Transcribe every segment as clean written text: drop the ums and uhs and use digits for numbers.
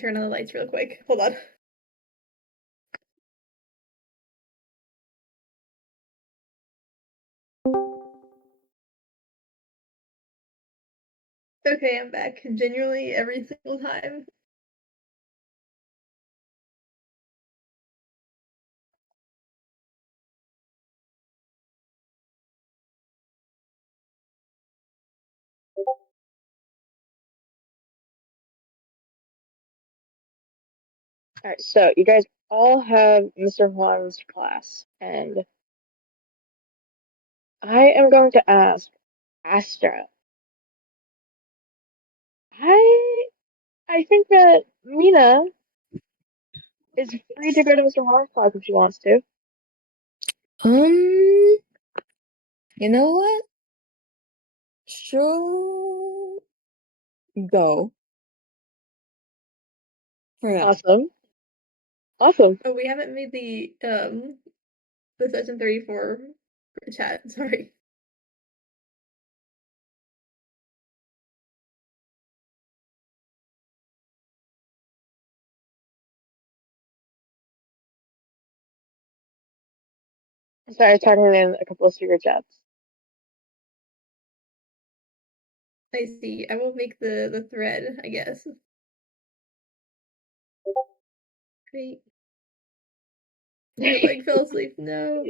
turn on the lights real quick. Hold on. Okay, I'm back. Genuinely every single time. Alright, so you guys all have Mr. Juan's class, and I am going to ask Astra. I think that Mina is free to go to Mr. Juan's class if she wants to. You know what? Sure. Go. For now. Awesome. Oh, we haven't made the session 34 chat, sorry. Sorry, I was talking in a couple of secret chats. I see. I will make the thread, I guess. Great. Like fell asleep. No.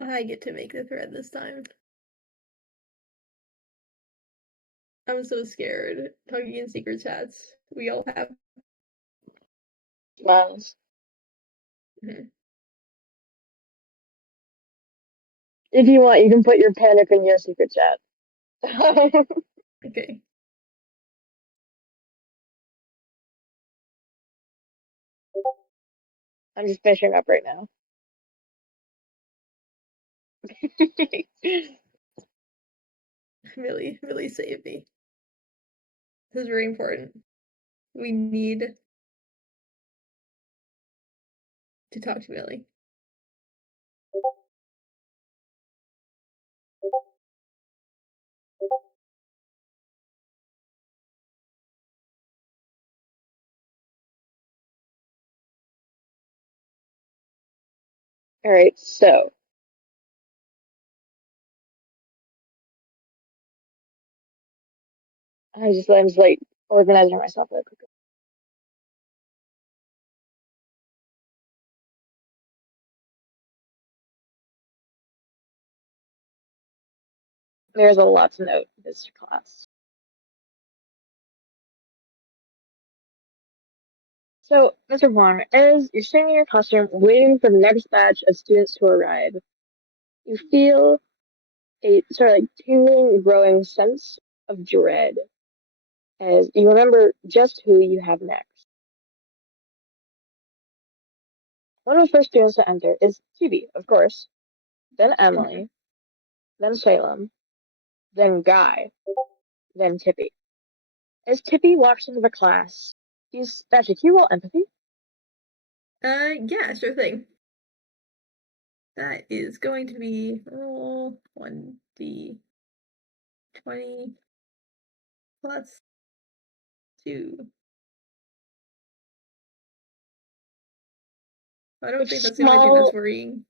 I get to make the thread this time. I'm so scared talking in secret chats. We all have. Smiles. If you want, you can put your panic in your secret chat. Okay. I'm just finishing up right now. Really, really save me. This is very important. We need to talk to Millie. Alright, so. I'm just like organizing myself real quick. There's a lot to note this class. So, Mr. Juan, as you're sitting in your classroom waiting for the next batch of students to arrive, you feel a sort of like tingling, growing sense of dread as you remember just who you have next. One of the first students to enter is Phoebe, of course, then Emily, then Salem, then Guy, then Tippy. As Tippy walks into the class, Patrick, you roll empathy? Yeah, sure thing. That is going to be 1d20 plus 2. I don't think that's the only thing that's worrying.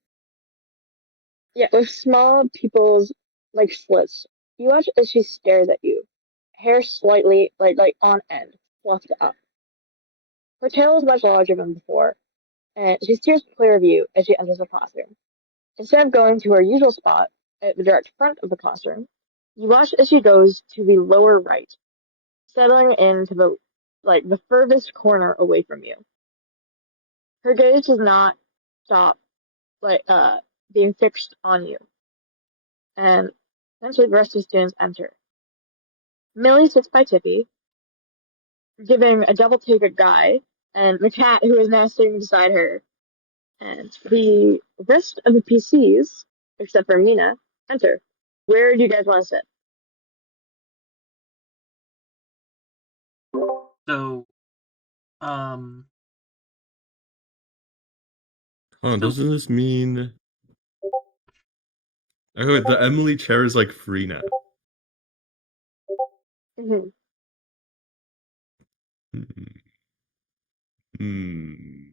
Yeah, with small pupils like slits, you watch as she stares at you, hair slightly like on end, fluffed up. Her tail is much larger than before, and she steers clear of you as she enters the classroom. Instead of going to her usual spot at the direct front of the classroom, you watch as she goes to the lower right, settling into the furthest corner away from you. Her gaze does not stop being fixed on you. And eventually the rest of the students enter. Millie sits by Tippy, giving a double take at Guy, and the cat who is now sitting beside her. And the rest of the PCs, except for Mina, enter. Where do you guys want to sit? So, Oh, doesn't this mean... Oh, wait, the Emily chair is like free now. Mm-hmm. Hmm.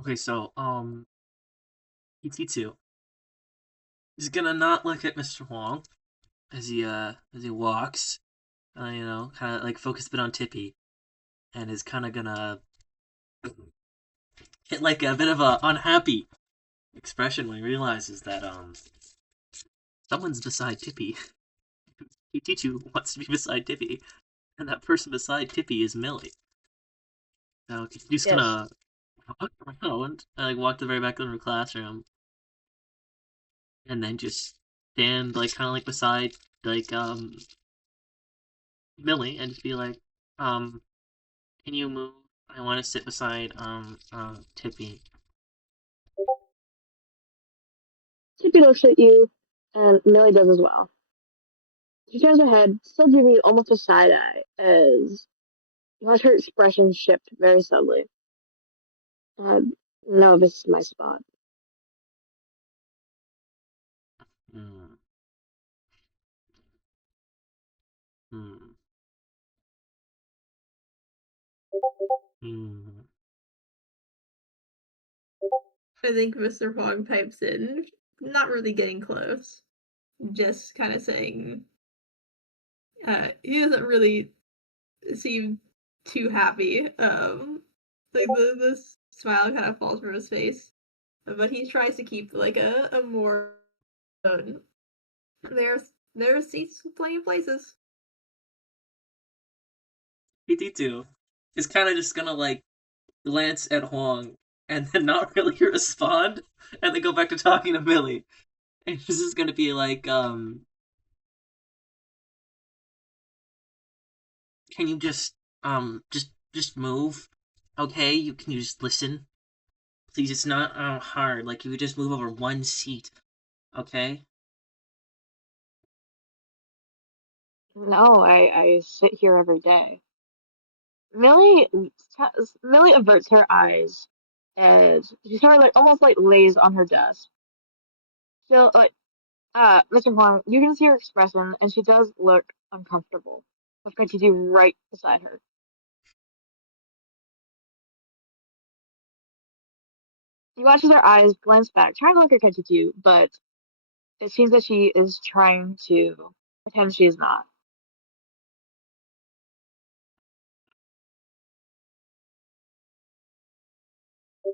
Okay, so ET2 is gonna not look at Mr. Huang as he walks, kind of like focus a bit on Tippy, and is kind of gonna hit like a bit of a unhappy expression when he realizes that someone's beside Tippy. ET2 wants to be beside Tippy, and that person beside Tippy is Millie. So he's just Yes. gonna walk around, like walk to the very back of the classroom, and then just stand like kind of like beside like Millie and just be like, can you move? I want to sit beside Tippy. Tippy looks at you, and Millie does as well. She turns her head, still giving you almost a side eye, as you watch her expression shift very subtly. No, this is my spot. Hmm. Hmm. Hmm. I think Mr. Fogg pipes in, not really getting close, just kind of saying, he doesn't really seem too happy. Like the smile kind of falls from his face, but he tries to keep like a more tone. There's seats, plenty of places. ET2 is kind of just gonna like glance at Huang and then not really respond, and then go back to talking to Millie. And this is gonna be like, can you just move? Okay, can you just listen? Please, it's not hard. Like you could just move over one seat, okay? No, I sit here every day. Millie Millie averts her eyes as she sort of like almost like lays on her desk. So like Mr. Huang, you can see her expression and she does look uncomfortable. With Kachichi right beside her. He watches her eyes glance back, trying to look at Kachichi, but it seems that she is trying to pretend she is not.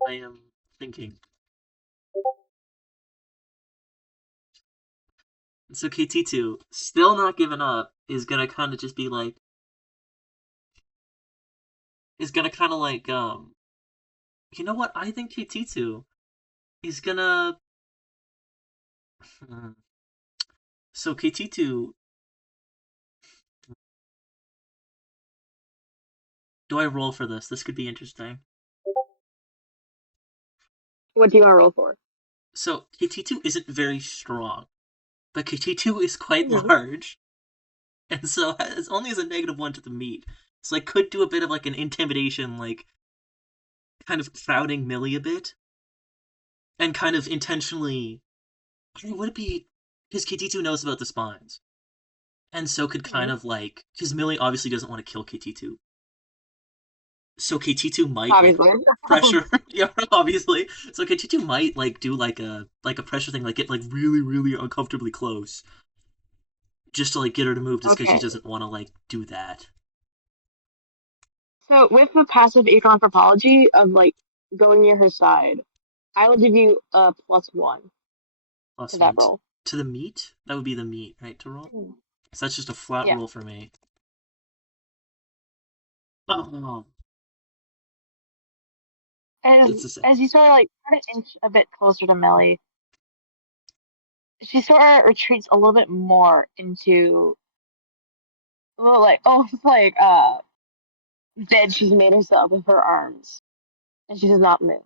I am thinking. So KT2, still not giving up, is gonna kind of just be like, is gonna kind of like, you know what? I think KT2 is gonna. So KT2, do I roll for this? This could be interesting. What do you want to roll for? So KT2 isn't very strong, but KT2 is quite Mhm. large, and so it's only as a -1 to the meat. So I could do a bit of like an intimidation, like kind of crowding Millie a bit, and kind of intentionally. I mean, would it be because KT2 knows about the spines, and so could kind of like because Millie obviously doesn't want to kill KT2, so KT2 might like Obviously. pressure. Yeah, obviously. So KT2 might like do like a pressure thing, like get like really really uncomfortably close, just to like get her to move, just because she Okay. doesn't want to like do that. So with the passive econ anthropology of like going near her side, I will give you a +1 to Plus that one roll. to the meat. That would be the meat, right? To roll. Mm. So that's just a flat Yeah. roll for me. Oh, it's the same. As you sort of like try to inch a bit closer to Melly, she sort of retreats a little bit more into well, like almost like bed she's made herself with her arms, and she does not move.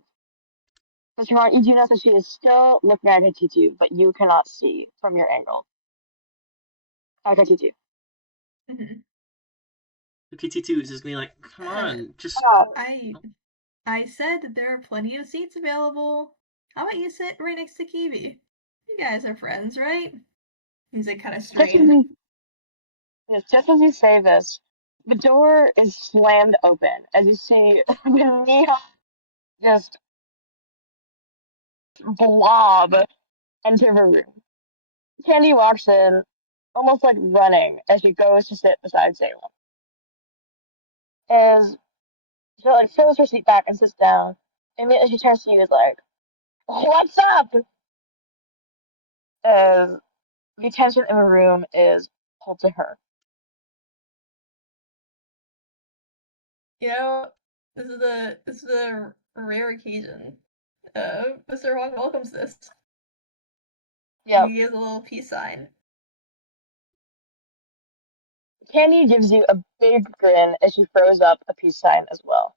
Mr. Hart, you do notice that she is still looking at Hachitu, but you cannot see from your angle. Hachitu. Mhm. KT2 is just gonna be like, come on, just. I said that there are plenty of seats available. How about you sit right next to Kiwi? You guys are friends, right? He's like kind of strained. Just as you say this, the door is slammed open as you see the neon just blob enter the room. Candy walks in, almost like running, as she goes to sit beside Salem. As she like throws her seat back and sits down, and as she turns to you, is like, "What's up?" As the tension in the room is pulled to her. You know, this is a rare occasion. Mr. Huang welcomes this. Yeah. He gives a little peace sign. Candy gives you a big grin as she throws up a peace sign as well.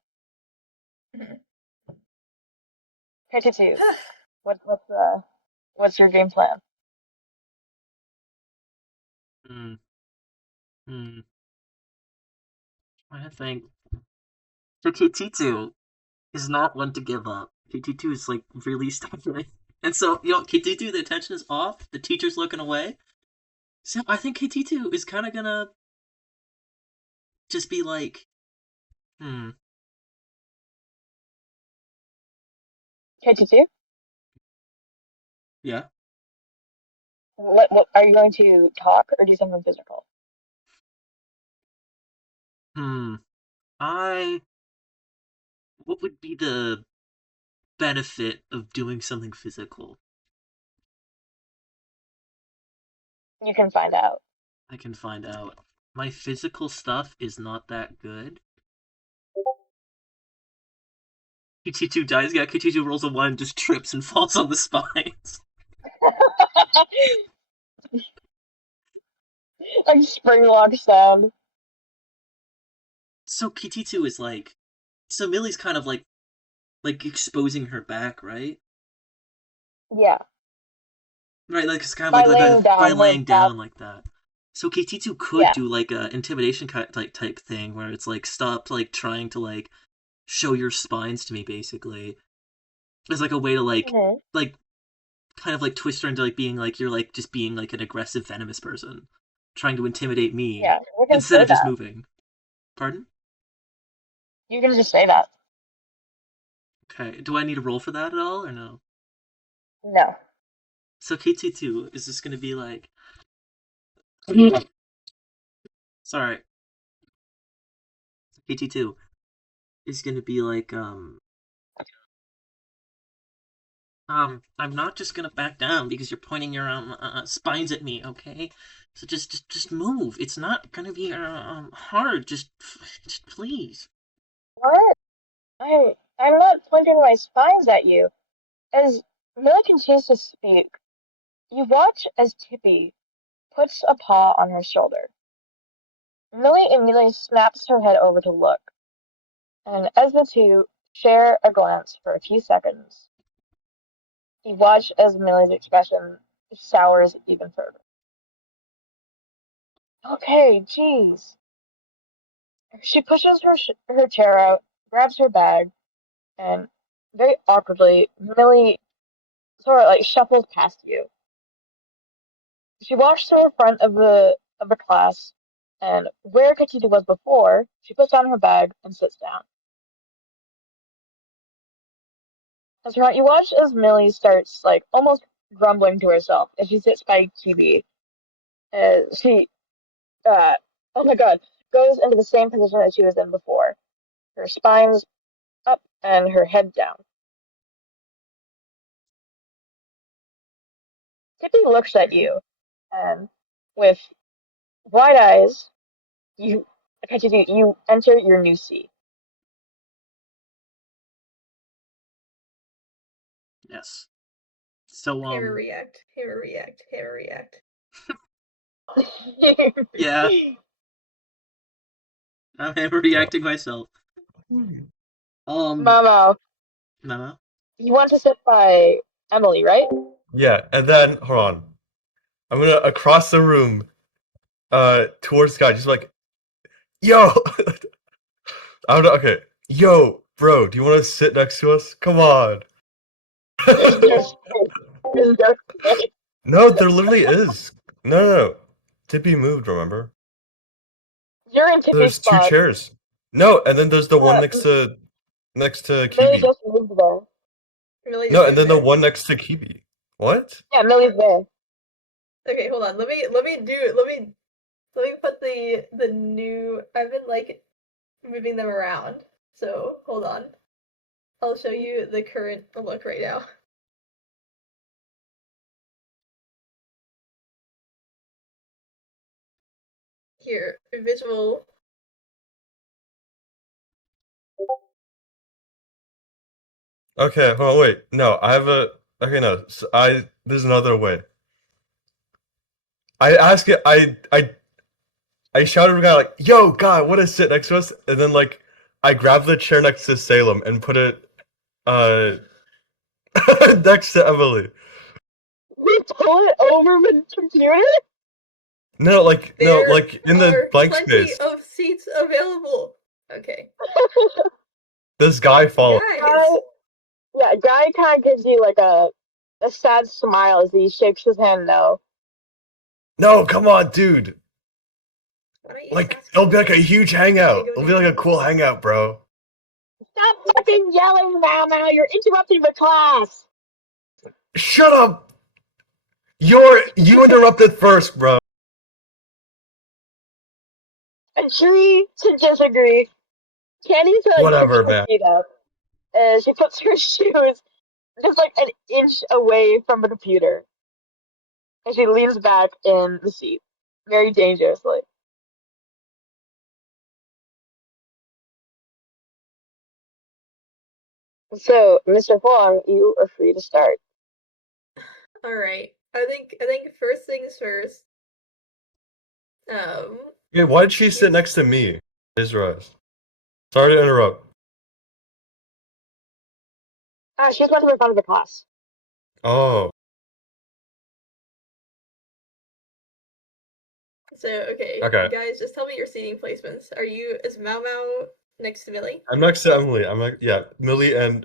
KT2, what's your game plan? I think so. KT2 is not one to give up. KT2 is like really stubborn, and so KT2, the attention is off. The teacher's looking away. So I think KT2 is kind of gonna just be like, KT2? Yeah. What are you going to talk or do something physical? What would be the benefit of doing something physical? You can find out. I can find out. My physical stuff is not that good. KT2 dies. Yeah, KT2 rolls a 1, just trips and falls on the spines. Like spring lock sound. So KT2 is like, so Millie's kind of like exposing her back, right? Yeah. Right, like it's kind of By like laying down, by laying like down that. like that. So KT2 could do like a intimidation type thing where it's like stop like trying to like show your spines to me basically. It's like a way to like kind of like twist her into like being like you're like just being like an aggressive venomous person trying to intimidate me instead of just moving. Pardon? You can just say that. Okay. Do I need a roll for that at all or no? No. So KT2 is just gonna be like sorry. KT2 is gonna be like I'm not just gonna back down because you're pointing your spines at me, okay? So just move. It's not gonna be hard. Just please. What? I'm not pointing my spines at you. As Millie continues to speak, you watch as Tippy puts a paw on her shoulder. Millie immediately snaps her head over to look, and as the two share a glance for a few seconds, you watch as Millie's expression sours even further. Okay, geez. She pushes her chair out, grabs her bag, and very awkwardly, Millie sort of like shuffles past you. She walks to the front of the class, and where Katita was before, she puts down her bag and sits down. As you watch as Millie starts like almost grumbling to herself as she sits by Kibi. She, oh my god, goes into the same position that she was in before. Her spine's up and her head down. Tippy looks at you, and with wide eyes, you enter your new seat. Yes. So Hammer react. Hammer react. Hammer react. Yeah. I'm hammer reacting myself. Momo. Momo? You want to sit by Emily, right? Yeah, and then hold on. I'm gonna across the room, towards Sky, just like Yo! I don't know. Okay. Yo, bro, do you want to sit next to us? Come on. Is there space? Is there space? No, there literally is. No. Tippy moved, remember? You're in Tippy's There's two spot. chairs. No, and then there's the one Yeah, next to Millie Kiwi. just moved there. Millie No, just and then moved the there. one next to Kiwi. What? Yeah, Millie's there. Okay, hold on. Let me put the new. I've been like moving them around. So hold on. I'll show you the current look right now. Here, visual. Okay, hold on, wait. No, I have a. Okay, no. So there's another way. I ask it. I shouted to the guy like, "Yo, guy, want to sit next to us?" And then like, I grabbed the chair next to Salem and put it next to Emily. We pull it over with the computer? No, like There in the are blank plenty space. of seats available. Okay, This guy followed. guys. Guy kind of gives you like a sad smile as he shakes his hand no. No, come on, dude. Why don't you Like, just ask it'll be like a Millie? huge Okay, hangout. go It'll get be like a it. cool hangout, bro. Stop fucking yelling now, you're interrupting the class! Shut up! You interrupted first, bro. Agree to disagree. Candy's like Whatever, kicking her man. feet up. And she puts her shoes just like an inch away from the computer. And she leans back in the seat. Very dangerously. So, Mr. Huang, you are free to start. All right. I think first things first. Yeah, why did she sit next to me? Israel. Sorry to interrupt. She's going to be front of the class. Oh. So okay, Okay. guys, just tell me your seating placements. Is Mau Mau next to Millie? I'm next to Emily. I'm like, yeah, Millie and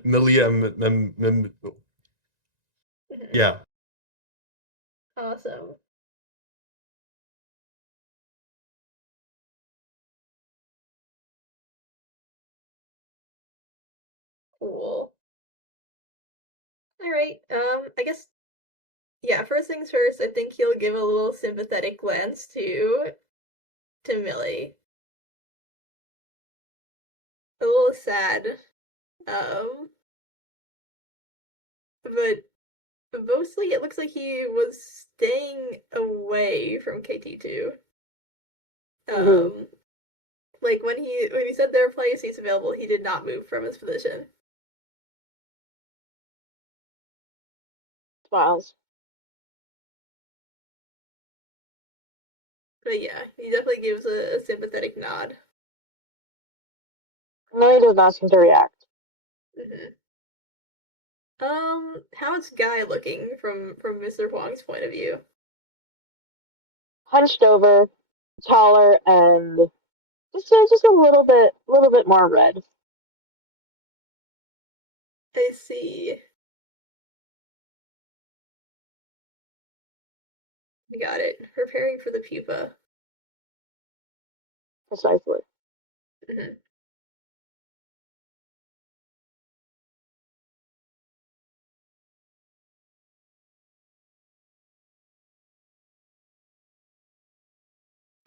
yeah. Awesome. Cool. All right. I guess. Yeah. First things first. I think he'll give a little sympathetic glance to Millie. A little sad. But mostly it looks like he was staying away from KT2. Like when he said there are plenty of seats available, he did not move from his position. Smiles. But yeah, he definitely gives a sympathetic nod. Millie does not seem to react. How's Guy looking from Mr. Huang's point of view? Hunched over, taller, and just a little bit more red. I see. Got it. Preparing for the pupa. Precisely.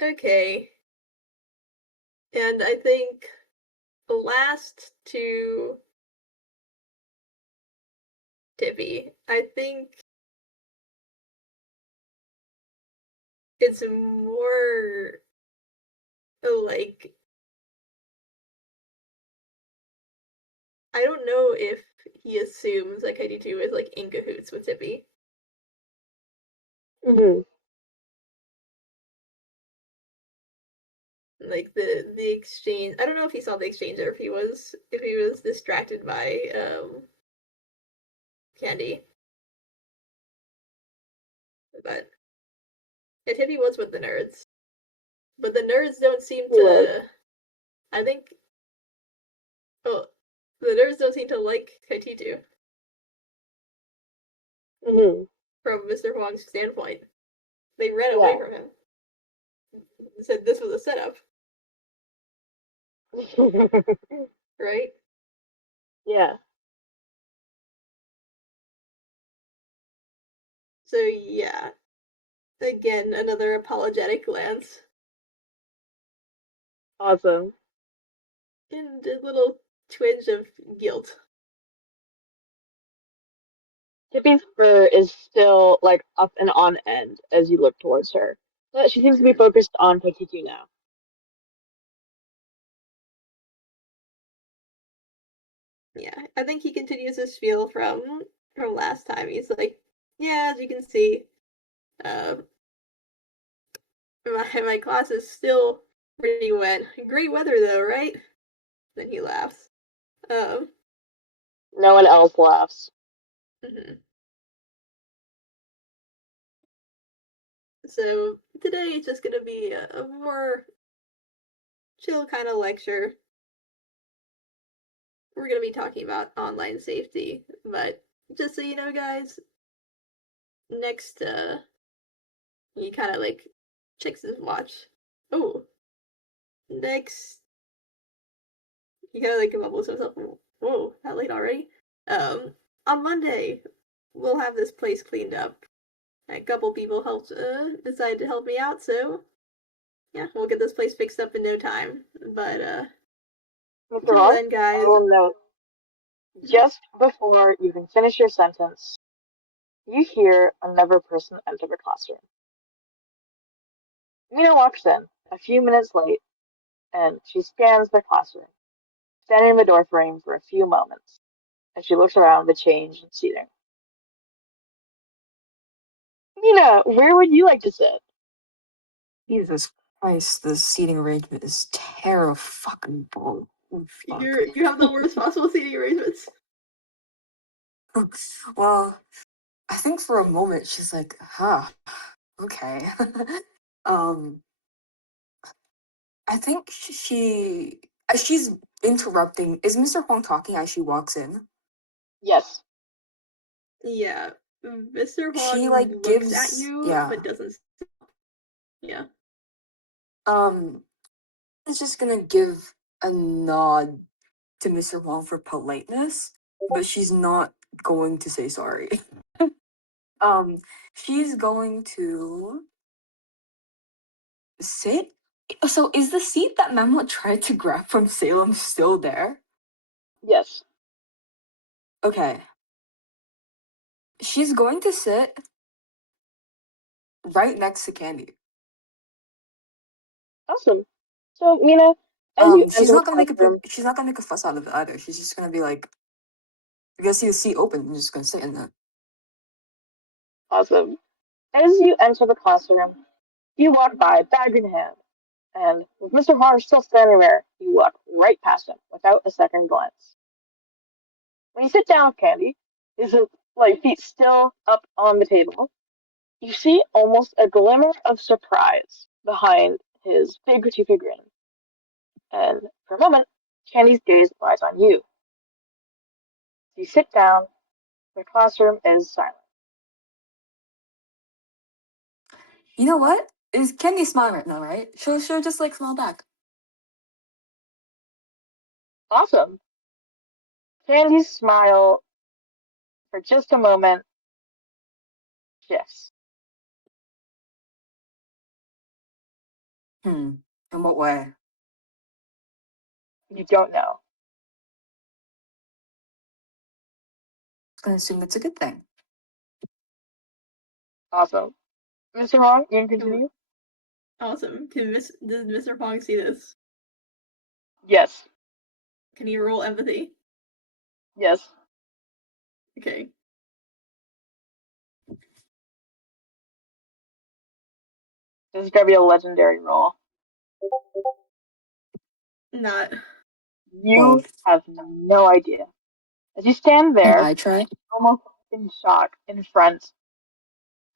Okay. And I think last to Tippy, I think it's more like I don't know if he assumes like KD2 is like in cahoots with Tippy. Like the exchange. I don't know if he saw the exchange or if he was distracted by Candy. But Tippy was with the nerds. But the nerds don't seem to I think, well, the nerds don't seem to like Kaititu. From Mr. Huang's standpoint. They ran away from him. Said this was a setup. Right? Yeah. So yeah. Again, another apologetic glance. Awesome. And a little twinge of guilt. Tippy's fur is still like up and on end as you look towards her. But she seems to be focused on Kaititu now. Yeah, I think he continues his spiel from last time. He's like, yeah, as you can see, my class is still pretty wet. Great weather though, right? Then he laughs. No one else laughs. Mm-hmm. So today it's just gonna be a more chill kind of lecture. We're gonna be talking about online safety, but just so you know, guys, next he kind of like checks his watch. Oh, next he kind of like mumbles to himself. Whoa, that late already? On Monday we'll have this place cleaned up. A couple people helped decided to help me out, so yeah, we'll get this place fixed up in no time. But Mr. Hall, then, guys, I will note, just before you can finish your sentence, you hear another person enter the classroom. Mina walks in, a few minutes late, and she scans the classroom, standing in the doorframe for a few moments, as she looks around the change in seating. Mina, where would you like to sit? Jesus Christ, the seating arrangement is terrible. you have the worst possible seating arrangements. Well, I think for a moment she's like, huh, okay. I think she's interrupting. Is Mr. Huang talking as she walks in? Yes. Yeah, Mr. Huang She like looks gives at you, yeah. but doesn't. Yeah. It's just gonna give a nod to Mr. Huang for politeness, but she's not going to say sorry. She's going to sit. So is the seat that Mamlet tried to grab from Salem still there? Yes. Okay. She's going to sit right next to Candy. Awesome. So, Mina, as you She's enter the not gonna make classroom, she's not gonna make a fuss out of it either. She's just gonna be like, you're gonna see the seat open and just gonna sit in there. awesome. As you enter the classroom, you walk by, bag in hand, and with Mr. Har still standing there, you walk right past him without a second glance. When you sit down with Candy, his feet still up on the table, you see almost a glimmer of surprise behind his big toothy grin. And for a moment, Candy's gaze lies on you. You sit down, the classroom is silent. You know what? Is Candy smiling right now, right? She'll just like smile back. Awesome. Candy's smile for just a moment shifts. In what way? You don't know. I'm gonna assume it's a good thing. Awesome. Mr. Wong, you can continue? Awesome. Does Mr. Huang see this? Yes. Can he roll empathy? Yes. Okay. This is gonna be a legendary roll. Not. You have no idea. As you stand Can there, I try? almost in shock in front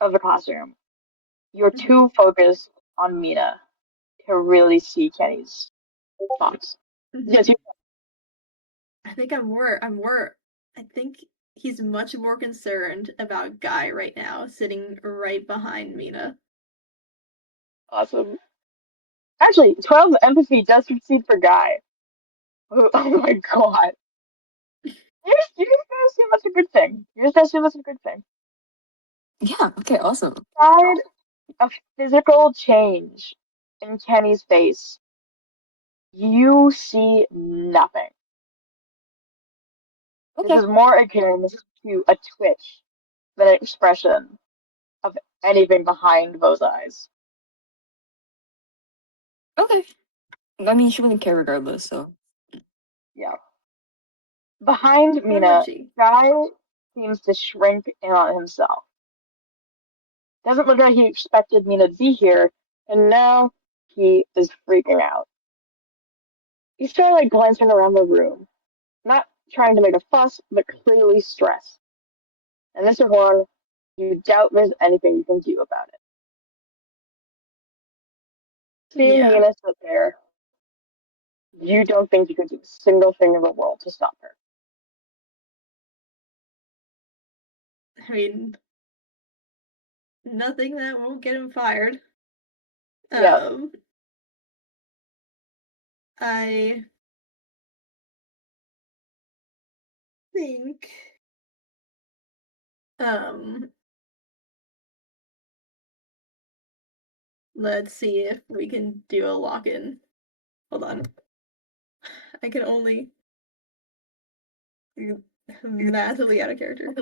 of the classroom, you're too focused on Mina to really see Kenny's thoughts. Yes, you. I think I think he's much more concerned about Guy right now, sitting right behind Mina. Awesome. Actually, 12 empathy does succeed for Guy. Oh my god. You're just gonna assume that's a good thing. You're just gonna assume that's a good thing. Yeah, okay, awesome. Side a physical change in Kenny's face. You see nothing. Okay. This is more akin to a twitch than an expression of anything behind those eyes. Okay. I mean, she wouldn't care regardless, so. Yeah. Behind Or would Mina, she? Guy seems to shrink in on himself. Doesn't look like he expected Mina to be here, and now he is freaking out. He's still like glancing around the room, not trying to make a fuss, but clearly stressed. And Mr. Horn, you doubt there's anything you can do about it. Seeing Yeah. Mina sit there, you don't think you can do a single thing in the world to stop her. I mean, nothing that won't get him fired. Yeah. I think let's see if we can do a lock-in. Hold on. I can only massively out of character.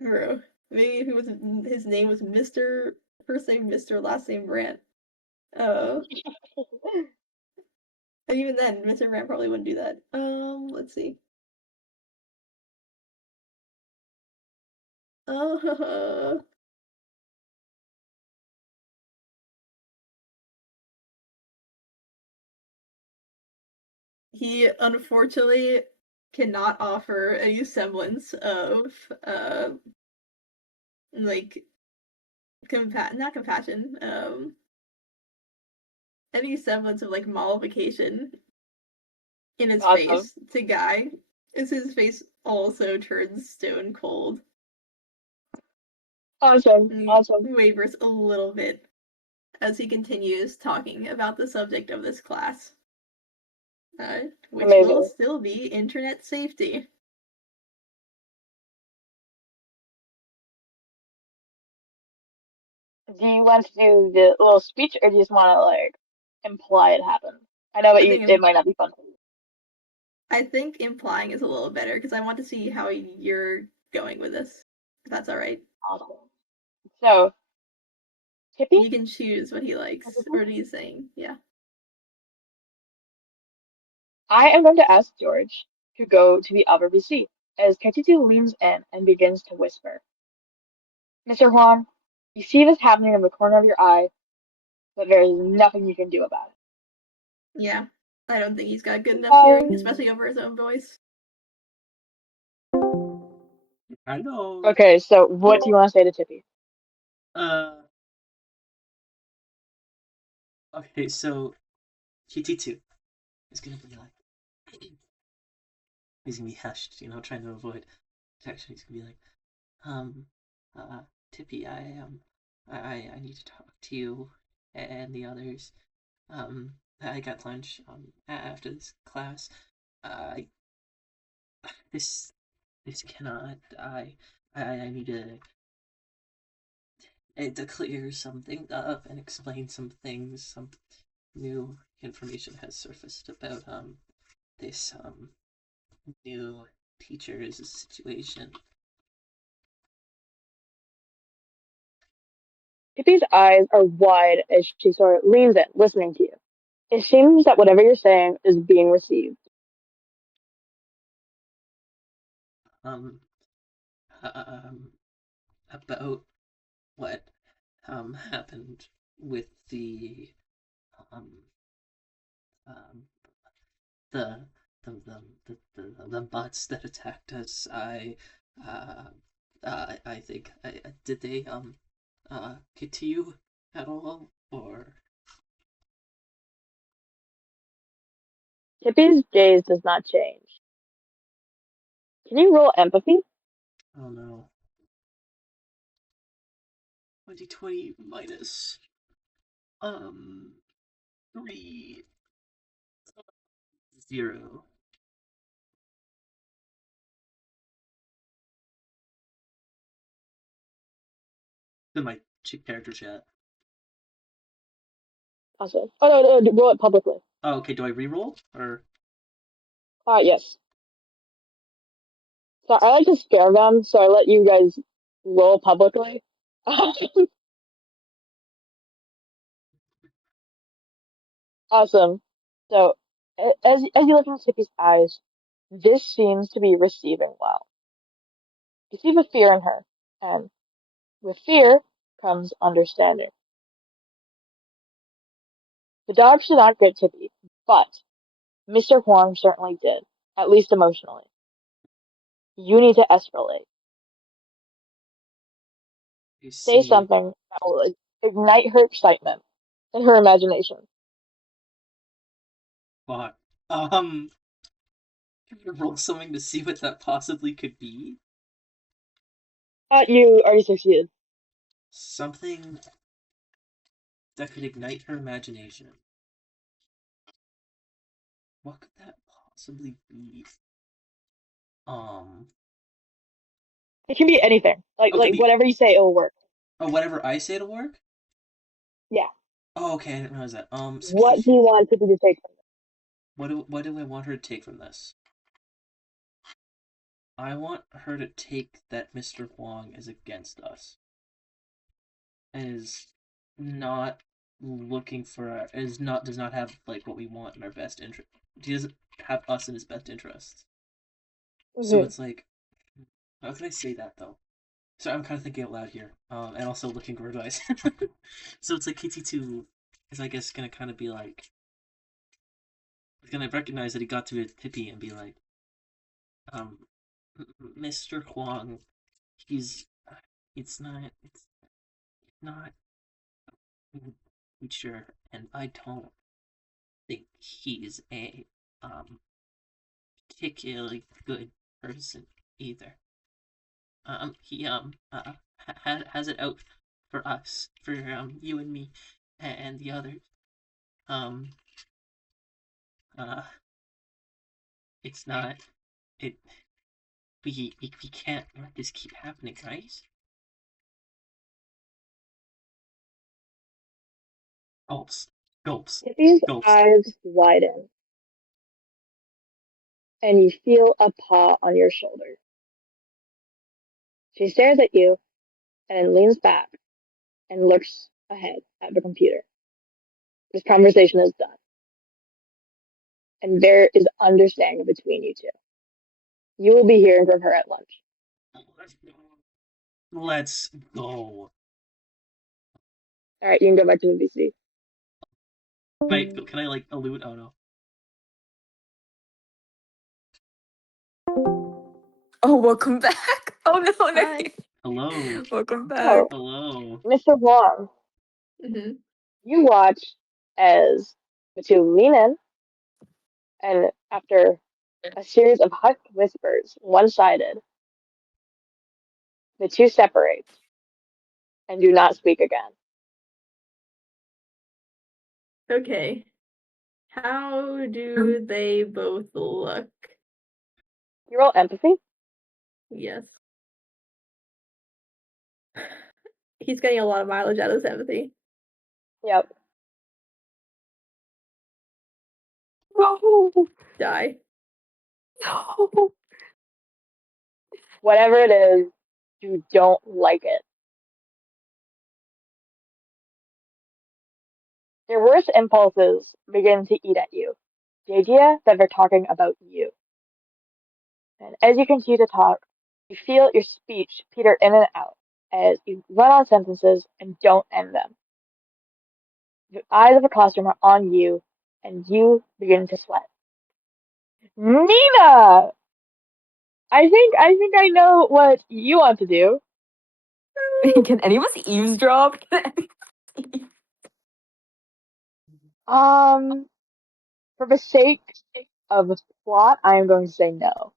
Bro. Maybe if it was his name was Mr. First name Mr. Last name Brandt. And even then, Mr. Brandt probably wouldn't do that. Let's see. Uh, he unfortunately cannot offer any semblance of like not compassion, any semblance of like mollification in his Awesome. face to Guy, as his face also turns stone cold. Awesome. And he Awesome. wavers a little bit as he continues talking about the subject of this class, which will Amazing. still be internet safety. Do you want to do the little speech, or do you just want to like imply it happened? I know that it might not be fun. I think implying is a little better because I want to see how you're going with this. If that's all right. Awesome. So, Tippy, You can choose what he likes or what he's saying. Yeah. I am going to ask George to go to the other VC as Kaititu leans in and begins to whisper. Mr. Huang, you see this happening in the corner of your eye, but there is nothing you can do about it. Yeah. I don't think he's got good enough hearing, especially over his own voice. I know. Okay, so what do you want to say to Tippy? Okay, so GT2 is gonna be like, he's gonna be hushed, trying to avoid detection. He's gonna be like, um, Tippy, I need to talk to you and the others. I got lunch after this class. I this cannot. I need to clear something up and explain some things. Some new information has surfaced about this new teacher's situation. Tippy's eyes are wide as she sort of leans in, listening to you. It seems that whatever you're saying is being received. Um, um, about what happened with um um the the bots that attacked us. Uh, I think did they get to you at all, or Tippy's gaze does not change. Can you roll empathy? Oh no. 2020 minus 3 0. In my character chat. Awesome. Oh no, roll it publicly. Oh, okay. Do I reroll or? Yes. So I like to scare them, so I let you guys roll publicly. Awesome. So as you look into Tippy's eyes, this seems to be receiving well. You see the fear in her, and with fear comes understanding. The dog should not get Tippy, but Mr. Huang certainly did, at least emotionally. You need to escalate. You Say see. something that will ignite her excitement and her imagination. Fuck. Can you roll something to see what that possibly could be? You already succeeded. Something that could ignite her imagination. What could that possibly be? It can be anything. Like Oh, it could be. whatever you say, it will work. Oh, whatever I say to work. Yeah. Oh, okay. I didn't realize that. So What do you want Tippy to take from it? what do I want her to take from this? I want her to take that Mr. Huang is against us. And is not looking for does not have like what we want in our best interest. He doesn't have us in his best interests. So it's like, how can I say that though? So I'm kind of thinking out loud here, and also looking for advice. So it's like KT2 is, I guess, gonna kind of be like, he's gonna recognize that he got to a Tippy and be like, Mr. Huang, he's, it's not teacher, and I don't think he's a particularly good person either. He has it out for us, for you and me, and the others. Um, it's not it. We can't let this keep happening, right? Gulps, gulps, Tippy's gulps. eyes widen, and you feel a paw on your shoulder. She stares at you and leans back and looks ahead at the computer. This conversation is done, and there is understanding between you two. You will be hearing from her at lunch. Let's go. All right, you can go back to the VC. Can I like allude? Oh no. Oh, welcome back. Oh no, no. Hi. Hello. Welcome back. Oh, Hello. Mr. Huang, Mm-hmm. you watch as the two lean in, and after a series of hushed whispers, one-sided, the two separate and do not speak again. Okay. How do they both look? You roll empathy? Yes. He's getting a lot of mileage out of his empathy. Yep. No, Die. no. Whatever it is, you don't like it. Your worst impulses begin to eat at you. The idea that they're talking about you. And as you continue to talk, you feel your speech peter in and out as you run on sentences and don't end them. The eyes of the classroom are on you, and you begin to sweat. Nina! I think I know what you want to do. Can any of us eavesdrop? For the sake of plot, I am going to say no.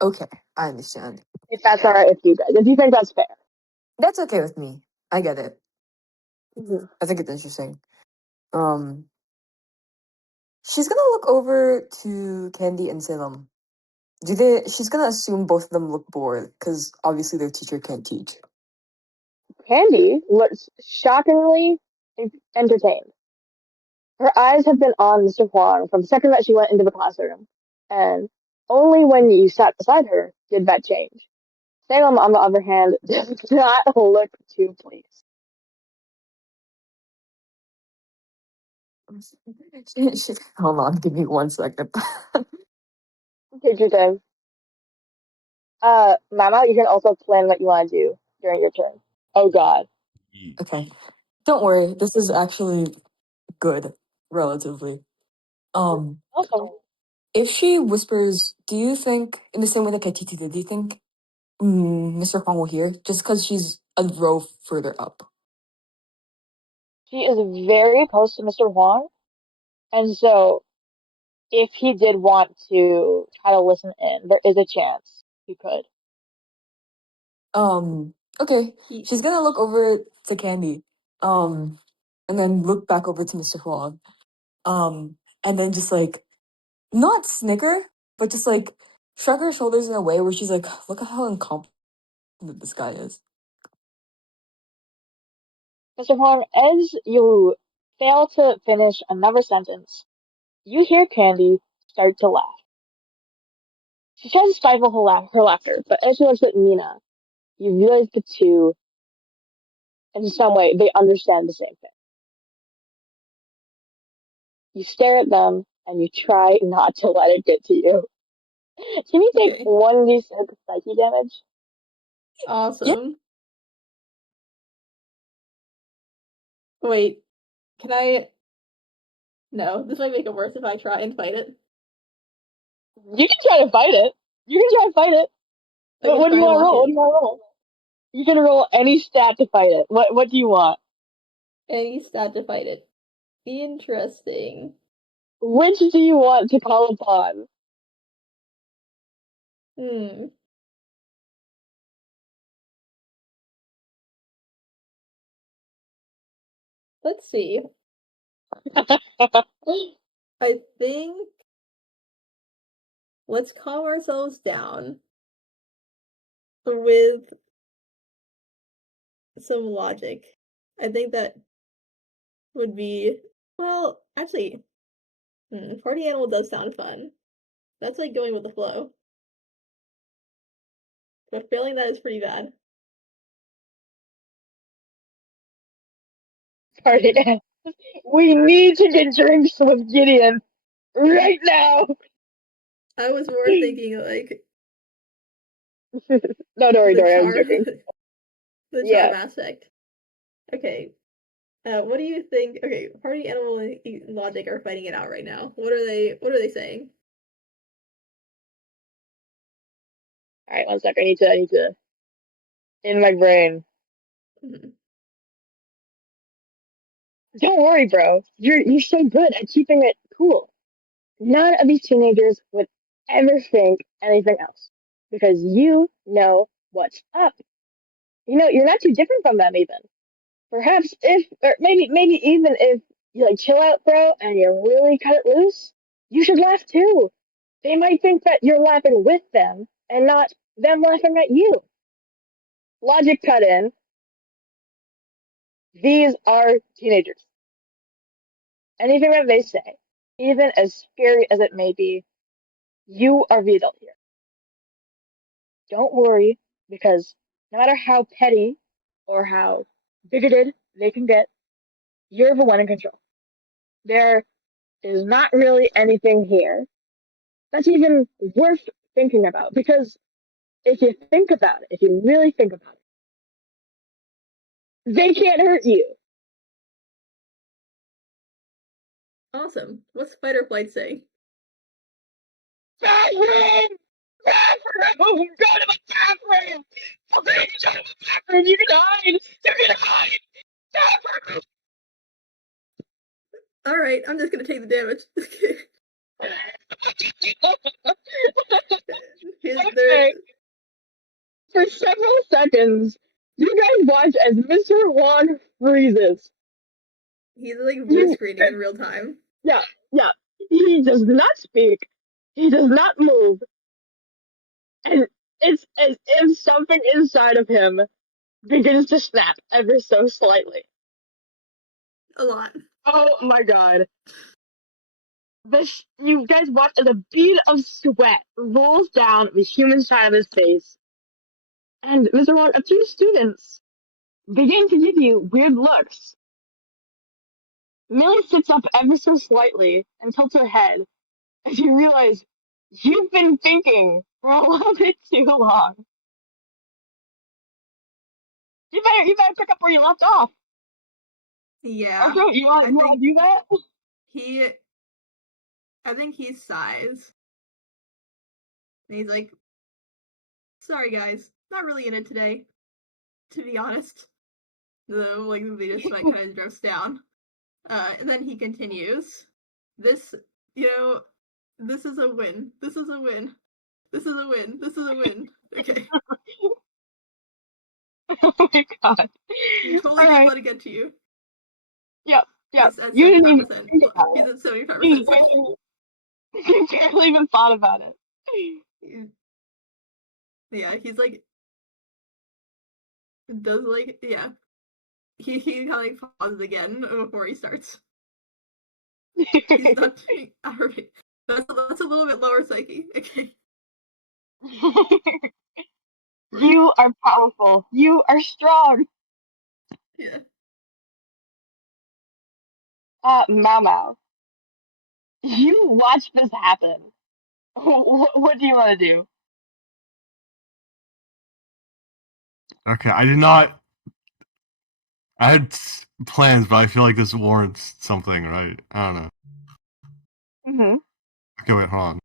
Okay, I understand. If that's alright with you guys. If you think that's fair. That's okay with me. I get it. Mm-hmm. I think it's interesting. She's gonna look over to Candy and Salem. She's gonna assume both of them look bored, because obviously their teacher can't teach. Candy looks shockingly entertained. Her eyes have been on Mr. Huang from the second that she went into the classroom, and only when you sat beside her did that change. Salem, on the other hand, does not look too pleased. Hold on, give me 1 second. Take your time. Mama, you can also plan what you want to do during your turn. Oh God. Okay. Don't worry, this is actually good, relatively. Awesome. If she whispers, do you think, in the same way that Kaititi did, do you think Mr. Huang will hear? Just because she's a row further up. She is very close to Mr. Huang, and so if he did want to try to listen in, there is a chance he could. Okay. He, She's gonna look over to Candy. And then look back over to Mr. Huang. And then just like not snicker, but just like shrug her shoulders in a way where she's like, look at how incompetent this guy is. Mr. Huang, as you fail to finish another sentence, you hear Candy start to laugh. She tries to stifle her laughter, but as she looks at Mina, you realize the two, in some way, they understand the same thing. You stare at them, and you try not to let it get to you. Can you take okay. 1d6 psyche damage? Awesome. Wait, can I? No, this might make it worse if I try and fight it. You can try to fight it. You can try to fight it. I But can what do try you and want to walk roll? What do in. you want to roll? You can roll any stat to fight it. What do you want? Any stat to fight it. Interesting. Which do you want to call upon? Hmm. Let's see. I think let's calm ourselves down with some logic. I think that would be well, actually, party animal does sound fun. That's like going with the flow. But failing that is pretty bad. Party. We need to get drinks with Gideon right now. I was more thinking like No, don't worry, the I was charm, joking. the Yeah. charm aspect. Okay. What do you think? Okay, party animal and logic are fighting it out right now. What are they? What are they saying? All right, 1 sec. I need to in my brain. Mhm. Don't worry, bro. You're so good at keeping it cool. None of these teenagers would ever think anything else because you know what's up. You know, you're not too different from them even. Perhaps if, or maybe even if you like chill out, bro, and you really cut it loose, you should laugh too. They might think that you're laughing with them and not them laughing at you. Logic cut in. These are teenagers. Anything that they say, even as scary as it may be, you are the adult here. Don't worry, because no matter how petty or how bigoted they can get, you're the one in control. There is not really anything here that's even worth thinking about, because if you think about it, if you really think about it, they can't hurt you. Awesome. What's fight or flight say? Bathroom! Bathroom! Go to the bathroom! Okay, go to the bathroom! You can hide! You can hide! Bathroom! All right, I'm just gonna take the damage. There, For several seconds, you guys watch as Mr. Juan freezes. he's like blue screening in real time. Yeah. He does not speak. He does not move. And it's as if something inside of him begins to snap ever so slightly. A lot. Oh my god. You guys watch as a bead of sweat rolls down the human side of his face. And Mr. Juan, a few students begin to give you weird looks. Millie sits up ever so slightly and tilts her head as you realize you've been thinking for a little bit too long. You better pick up where you left off. Yeah. Okay, you want to do that? I think he sighs. And he's like, sorry guys, not really in it today, to be honest. The video sweat kind of drifts down. And then he continues. This is a win. This is a win. This is a win. This is a win. Okay. Oh my god. You totally didn't let it get to you. Yep. He's at You didn't even 75%. think about He's it. at 75%. You barely even thought about it. Yeah, he's like, does like, yeah. He kind of pauses again before he starts. He's not doing, alright. That's a little bit lower psyche. Okay. You are powerful. You are strong. Yeah. Mau. You watch this happen. What do you want to do? Okay, I did not. I had plans, but I feel like this warrants something, right? I don't know. Mm-hmm. Okay, wait, hold on.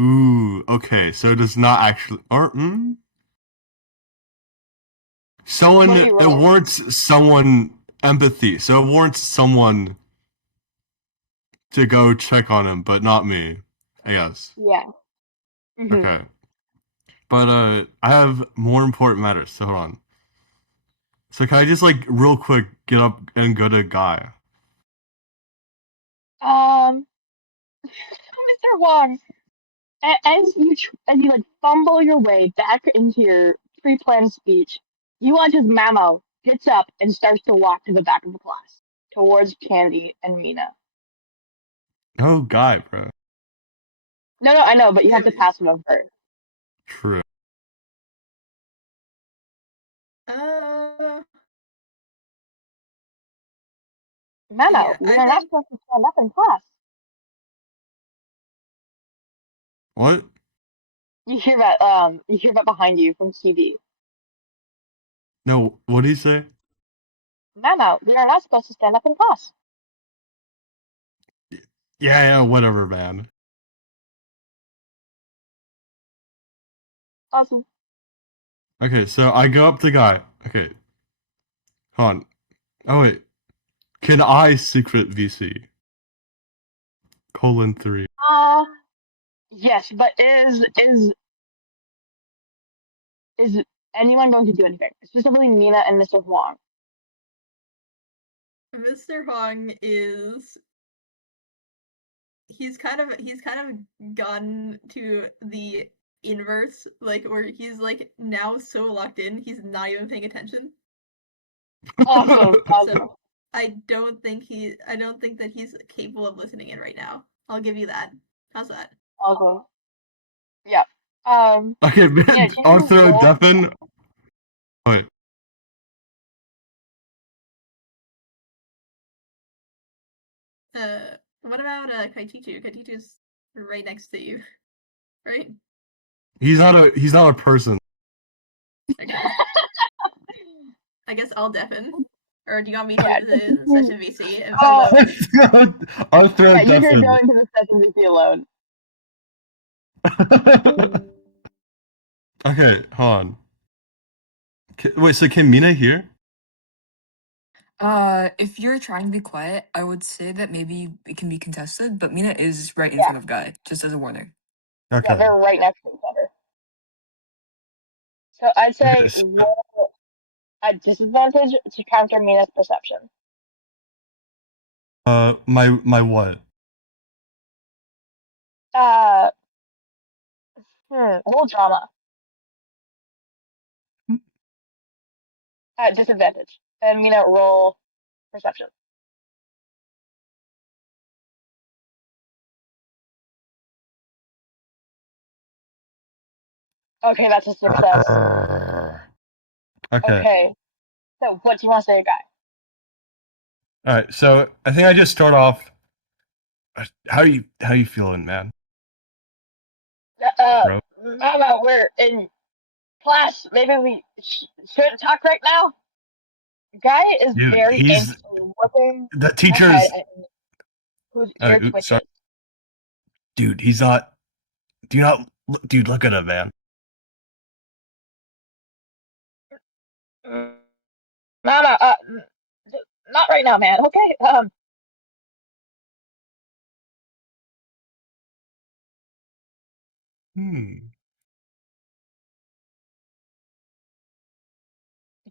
Ooh, okay, so it does not actually. Or, Someone. What do you It roll? warrants someone empathy, so it warrants someone to go check on him, but not me, I guess. Yeah. Mm-hmm. Okay. But, I have more important matters, so hold on. So can I just, like, real quick get up and go to Guy? Mr. Wong, as you like fumble your way back into your pre-planned speech, you watch as Mamo gets up and starts to walk to the back of the class towards Candy and Mina. Oh, Guy, bro. No, I know, but you have to pass him over. True. Mamo, Yeah, we are not supposed to stand up in class. What? You hear that behind you from TV. No, what did he say? Mamo, we are not supposed to stand up in class. Yeah, whatever, man. Awesome. Okay, so I go up to Guy. Okay. Hold on. Oh, wait. Can I secret VC? :3. Yes, but is anyone going to do anything? Specifically Mina and Mr. Huang. Mr. Huang is he's kind of gone to the inverse, like where he's like now so locked in he's not even paying attention. Awesome. So I don't think that he's capable of listening in right now. I'll give you that. How's that? Awesome. Yeah. Okay, man. Yeah, Also, deafen. Wait. What about Kaitichu? Kaitichu's right next to you, right? He's not a person. Okay. I guess I'll deafen. Or do you want me to the session VC? I'll throw yeah, you deafen. can go into the session VC alone. Okay, hold on. Wait, so can Mina hear? If you're trying to be quiet, I would say that maybe it can be contested, but Mina is right in Yeah. front of Guy, just as a warning. Yeah, Okay. they're right next to each other. So I'd say Yes. roll at disadvantage to counter Mina's perception. My what? Roll drama at disadvantage, and Mina roll perception. Okay, that's a success. Okay. Okay, so what do you want to say, Guy? All right. So I think I just start off. How you feeling, man? Bro? Mama, we're in class. Maybe we shouldn't talk right now. Guy is Dude, very he's into looking the ahead teacher's. at me, whose ear twitches. Sorry, dude. He's not. Do not, dude. Look at him, man. Mama, not right now, man. Okay.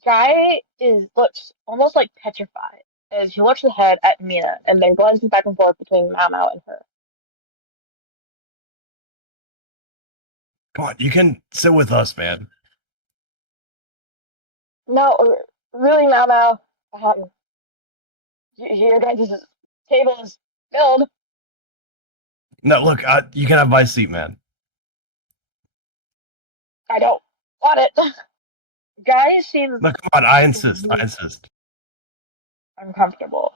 Guy looks almost like petrified as he looks ahead at Mina and then glances back and forth between Mao Mao and her. Come on, you can sit with us, man. No, really, Mao Mao. Your guys' table is filled. No, look, you can have my seat, man. I don't want it. Guy seems Look, come on, I insist. I insist. uncomfortable.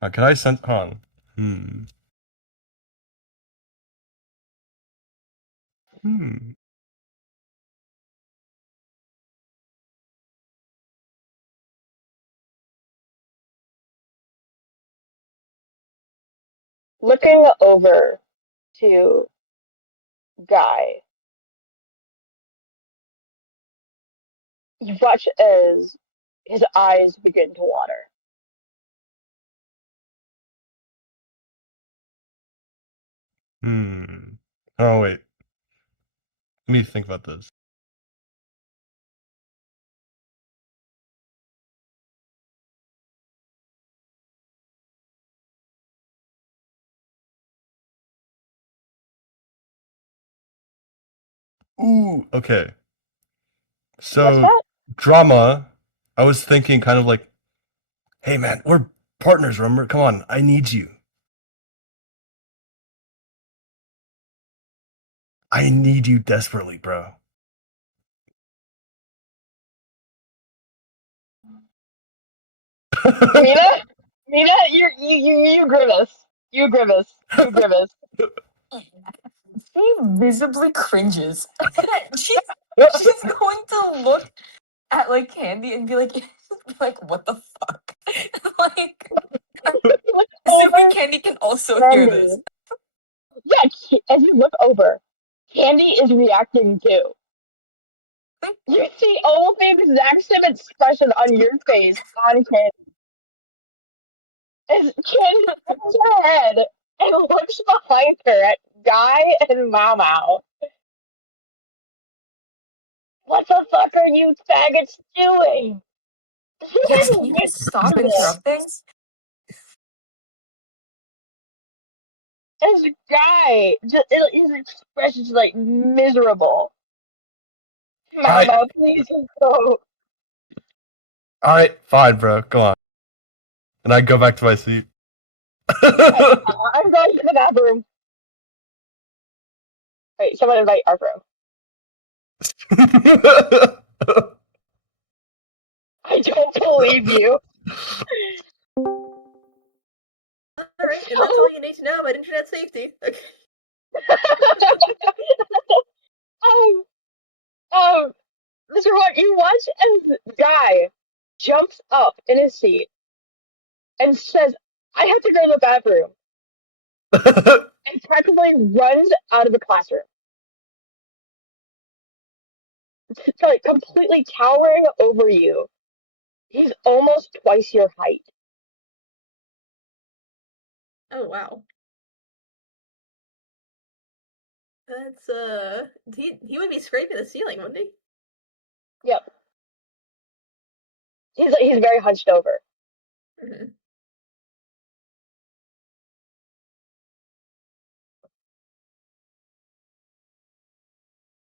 Can I send? Hold on. Hmm. Looking over to Guy, you watch as his eyes begin to water. Oh wait. Let me think about this. Ooh, okay. What's So that? drama. I was thinking kind of like, hey man, we're partners, remember? Come on, I need you. I need you desperately, bro. Mina? Mina, you grimace. You grimace. You grimace. She visibly cringes. she's going to look at like Candy and be like, what the fuck? Like, Look assuming over Candy can also hear Candy. this. Yeah, as you look over, Candy is reacting too. You see almost the exact same expression on your face on Candy. As Candy turns her head and looks behind her at Guy and Mau Mau. What the fuck are you faggots doing? Yes, can you guys stop interrupting? As Guy, his expression's like miserable. Alright, Mama, please go. alright, fine, bro. Go on. And I go back to my seat. I'm going to the bathroom. Wait, someone invite Arthro. I don't believe you. Alright, and that's all you need to know about internet safety. Okay. Mr. What, you watch as Guy jumps up in his seat and says, I have to go to the bathroom, and practically runs out of the classroom. like completely towering over you. He's almost twice your height. Oh wow. That's he would be scraping the ceiling, wouldn't he? Yep. He's very hunched over. Mm-hmm.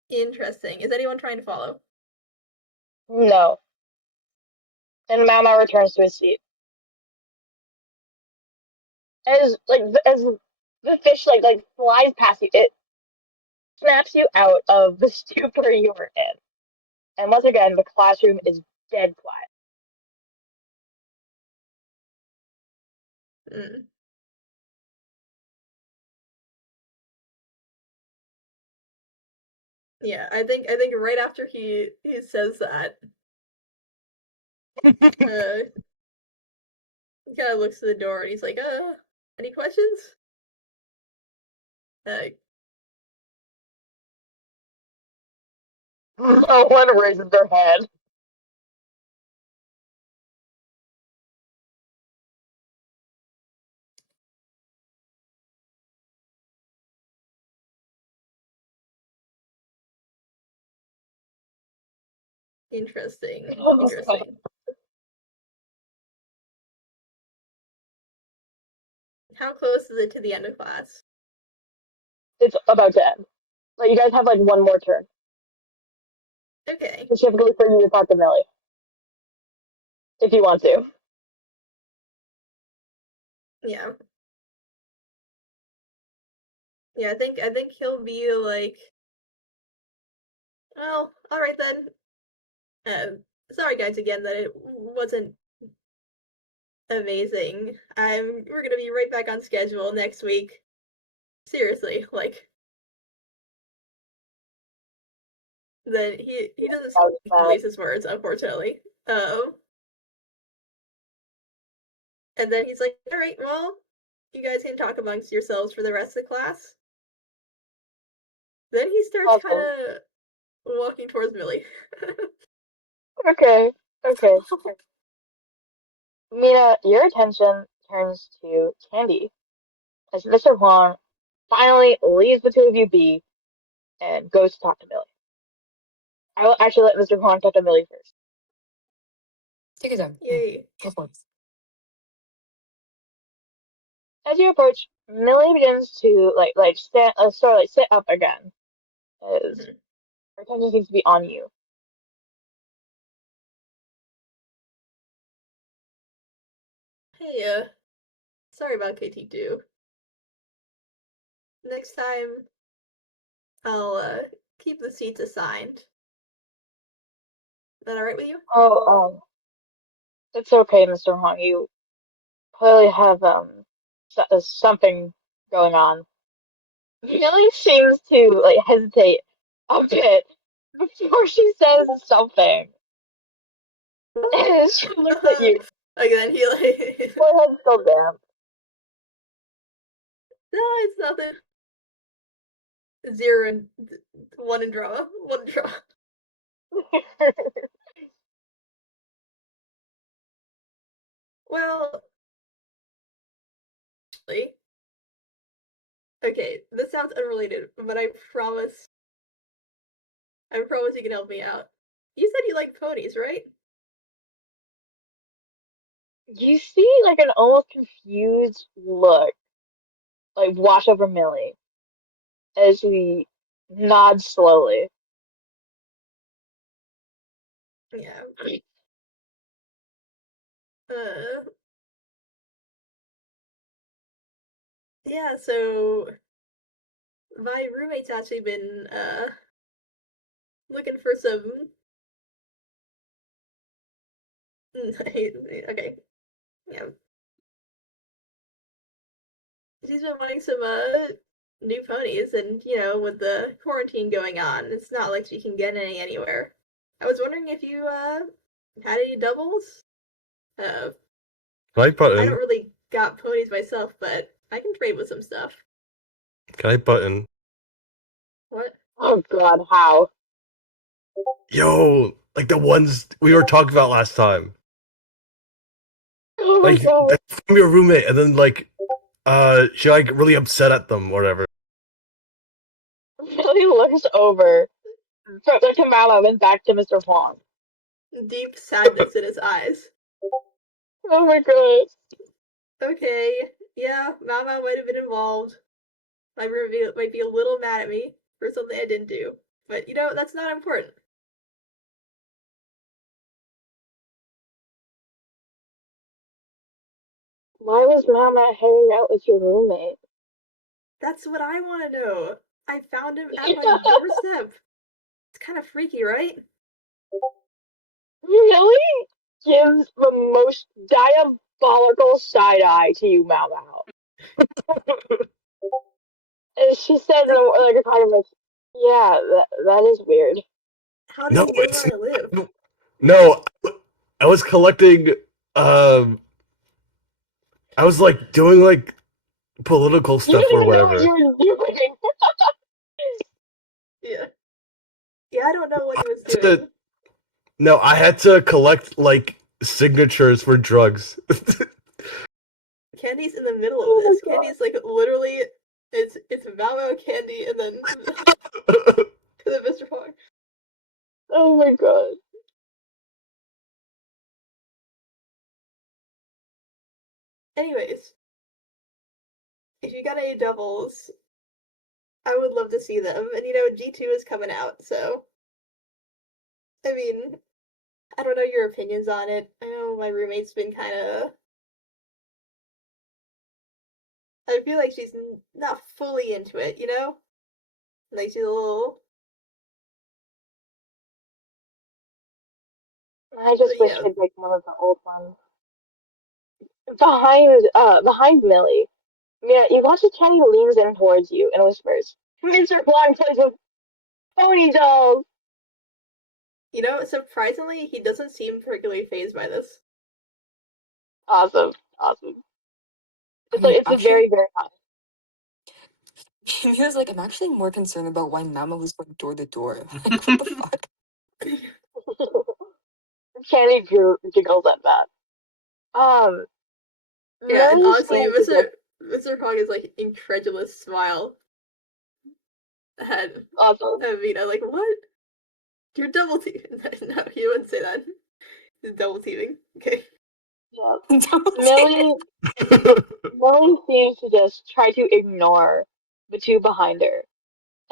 Interesting. Is anyone trying to follow? No. And Mama returns to his seat. As the fish like flies past you, it snaps you out of the stupor you were in. And once again, the classroom is dead quiet. Mm. Yeah, I think right after he says that, he kind of looks to the door and he's like, any questions? No one raises their head. Interesting. Oh, Interesting. How close is it to the end of class? it's about to end. Like you guys have like one more turn. Okay. Specifically for you to talk to Millie. If you want to. Yeah. Yeah, I think he'll be like, well, all right then. Sorry guys again that it wasn't amazing. We're gonna be right back on schedule next week. Seriously, like. Then he doesn't police his words, unfortunately. And then he's like, all right, well, you guys can talk amongst yourselves for the rest of the class. Then he starts Awesome. kind of walking towards Millie. Okay. Mina, your attention turns to Candy as Mr. Huang finally leaves the two of you be and goes to talk to Millie. I will actually let Mr. Huang talk to Millie first. Take your time. Yay. Go for it. As you approach, Millie begins to stand, sort of like sit up again, as her attention seems to be on you. Hey, sorry about KT2. Next time, I'll keep the seats assigned. Is that alright with you? Oh, it's okay, Mr. Huang. You clearly have something going on. Millie seems to like hesitate a bit before she says something. And she looks at you. Again, he like. Forehead still damp. No, it's nothing. 0 and 1 and draw. 1 draw. Well, actually, okay, this sounds unrelated, but I promise you can help me out. You said you like ponies, right? You see like an almost confused look like wash over Millie as she nods slowly. Yeah. Uh, yeah, so my roommate's actually been looking for some okay. Yeah. She's been wanting some new ponies, and with the quarantine going on, it's not like she can get any anywhere. I was wondering if you had any doubles. Can I I button? don't really got ponies myself, but I can trade with some stuff. Can I button? What? Oh God, how? Yo, like the ones we were talking about last time. Oh my Like god. that's from your roommate, and then like she like really upset at them or whatever. Millie looks over from to Mallow and back to Mr. Huang. Deep sadness in his eyes. Oh my god. Okay, yeah, Mama might have been involved. My roommate might be a little mad at me for something I didn't do. But, you know, that's not important. Why was Mama hanging out with your roommate? That's what I want to know. I found him at my doorstep. It's kind of freaky, right? Millie gives the most diabolical side eye to you, Mao. And she says, like a kind of like, yeah, that is weird. How does No, he know it's where I live? not. No. I was collecting. I was like doing like political You stuff didn't or even know what whatever. you were doing. Yeah. Yeah, I don't know what he was To- doing. no, I had to collect like signatures for drugs. Candy's in the middle of Oh my this. god. Candy's like literally, it's Mao Candy and then to the Mr. Fogg. Oh my god. Anyways, if you got any doubles, I would love to see them. And you know, G2 is coming out, so I mean, I don't know your opinions on it. I know my roommate's been kind of. I feel like she's not fully into it, you know? Like she's a little. I just But wish yeah, I'd like one of the old ones. Behind Millie. Yeah, you watch as Kenny leans in towards you and whispers, Mr. Blonde plays with pony dolls. you know, surprisingly, he doesn't seem particularly phased by this. Awesome. Awesome. It's like, it's a Actually, very, very hot. he was like, I'm actually more concerned about why Mama was going door to door. Like, what the fuck? Kenny giggles at that. Um, Yeah, and Millie honestly, stands Mr. Fogg is like incredulous smile at awesome. Vita, like, what? You're double teaming. No, he wouldn't say that. He's double teaming. Okay. Yeah. Don't say Millie Millie seems to just try to ignore the two behind her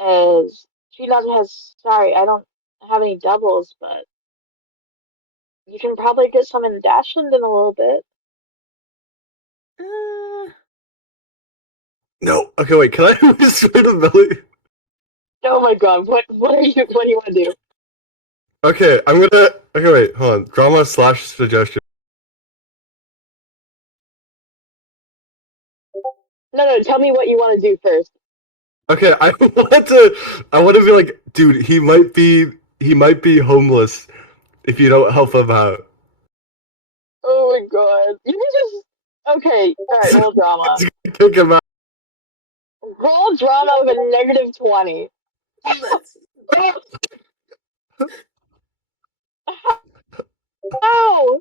as she doesn't have sorry, I don't have any doubles, but you can probably get some in Dashland in a little bit. Uh, No. Okay, wait. Can I whisper to Billy? Oh my god, what do you want to do? Okay, I'm gonna. Okay, wait. Hold on. Drama slash suggestion. No, tell me what you want to do first. Okay, I want to. I want to be like, dude. He might be. He might be homeless if you don't help him out. Oh my god. You can just okay, alright, roll drama. Kick him out. Roll drama with a negative 20. let's. Ow!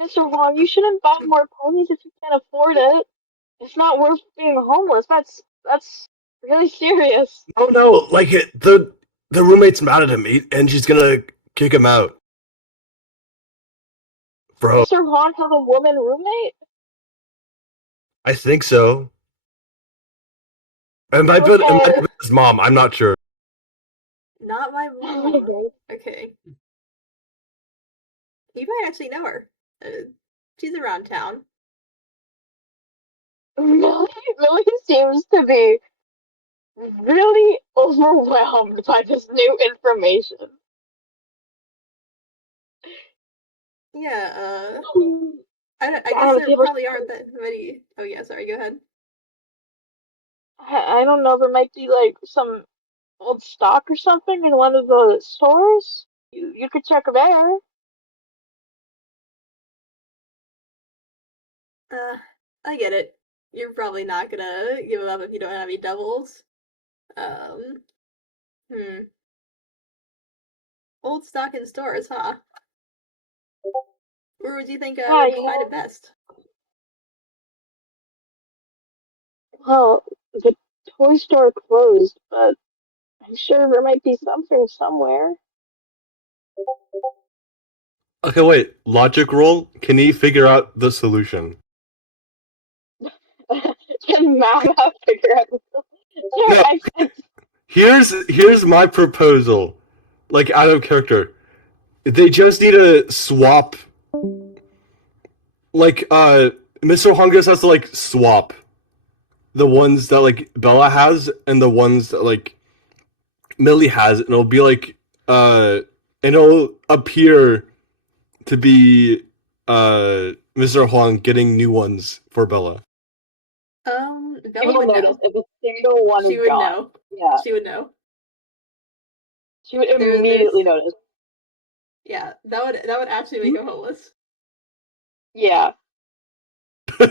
Mr. Wong, you shouldn't buy more ponies if you can't afford it. It's not worth being homeless. That's really serious. Oh no! Like the roommate's mad at him, and she's gonna kick him out. Bro, Mr. Wong has a woman roommate? I think so. It might Okay. have been his mom. I'm not sure. Not my mom. Okay. You might actually know her. She's around town. Millie seems to be really overwhelmed by this new information. Yeah, I guess Damn, there people. probably aren't that many. Oh, yeah, sorry, go ahead. I don't know. There might be like some old stock or something in one of the stores. You could check there. I get it. You're probably not gonna give it up if you don't have any doubles. Um, Old stock in stores, huh? Where would you think I would find it best? Well, the toy store closed, but I'm sure there might be something somewhere. Okay, wait. Logic roll. Can he figure out the solution? Can Mama figure out No. Here's my proposal. Like out of character. They just need to swap. Like Mr. Hungus has to like swap the ones that like Bella has and the ones that like Millie has, and it'll be like and it'll appear to be Mr. Huang getting new ones for Bella. Bella would know. If a single one She is would gone. know. Yeah. She would know. She would immediately notice. Yeah, that would actually make him homeless. Yeah. Like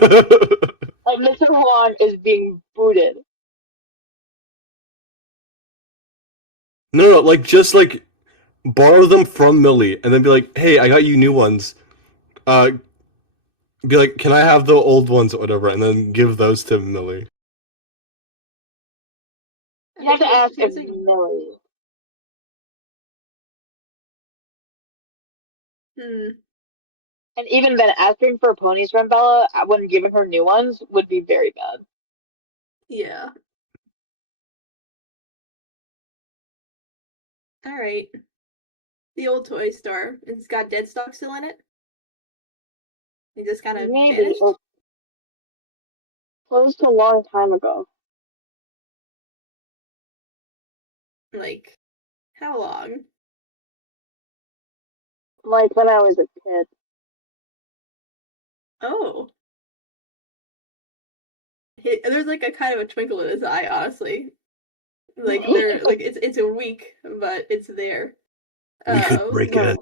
Mr. Huang is being booted. No, like just like borrow them from Millie and then be like, "Hey, I got you new ones." Be like, "Can I have the old ones or whatever?" and then give those to Millie. You have to ask if Millie. And even then, asking for ponies from Bella when giving her new ones would be very bad. Yeah. Alright. The old toy store. It's got dead stock still in it? It just kind of vanished? Closed a long time ago. Like, how long? Like when I was a kid. Oh. There's like a kind of a twinkle in his eye, honestly. Like they're like it's a week, but it's there. We could break it.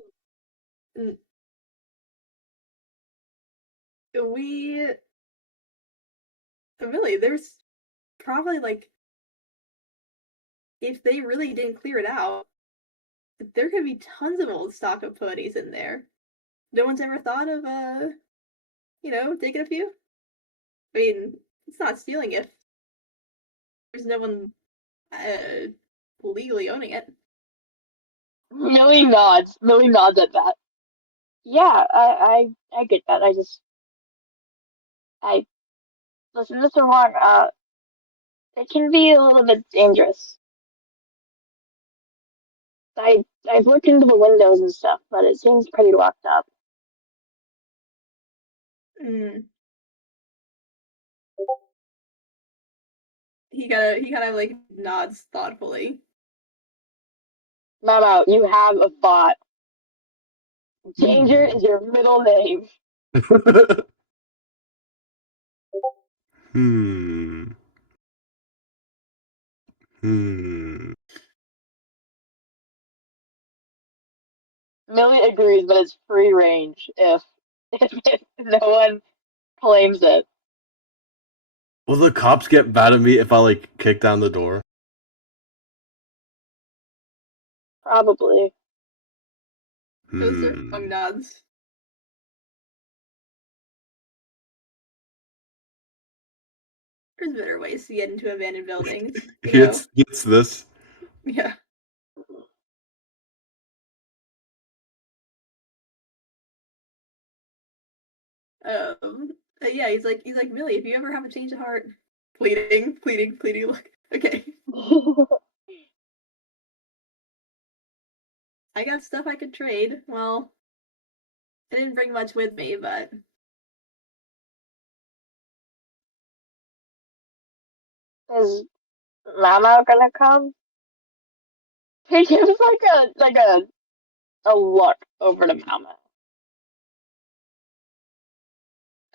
Really, there's probably like, if they really didn't clear it out, there could be tons of old stock of ponies in there. No one's ever thought of taking a few? I mean, it's not stealing if there's no one legally owning it. Millie nods. Millie nods at that. Yeah, I get that. Listen, Mr. Huang, it can be a little bit dangerous. I've looked into the windows and stuff, but it seems pretty locked up. He kind of like nods thoughtfully. Mama, you have a thought. Danger is your middle name. Millie agrees, but it's free range if no one claims it. Will the cops get mad at me if I like kick down the door? Probably. Mr. Fung nods. There's better ways to get into abandoned buildings. It's this. Yeah. Yeah, he's like, Millie, if you ever have a change of heart, pleading, look, okay. I got stuff I could trade. Well, I didn't bring much with me, but is Mama gonna come? He gives like a look over to Mama.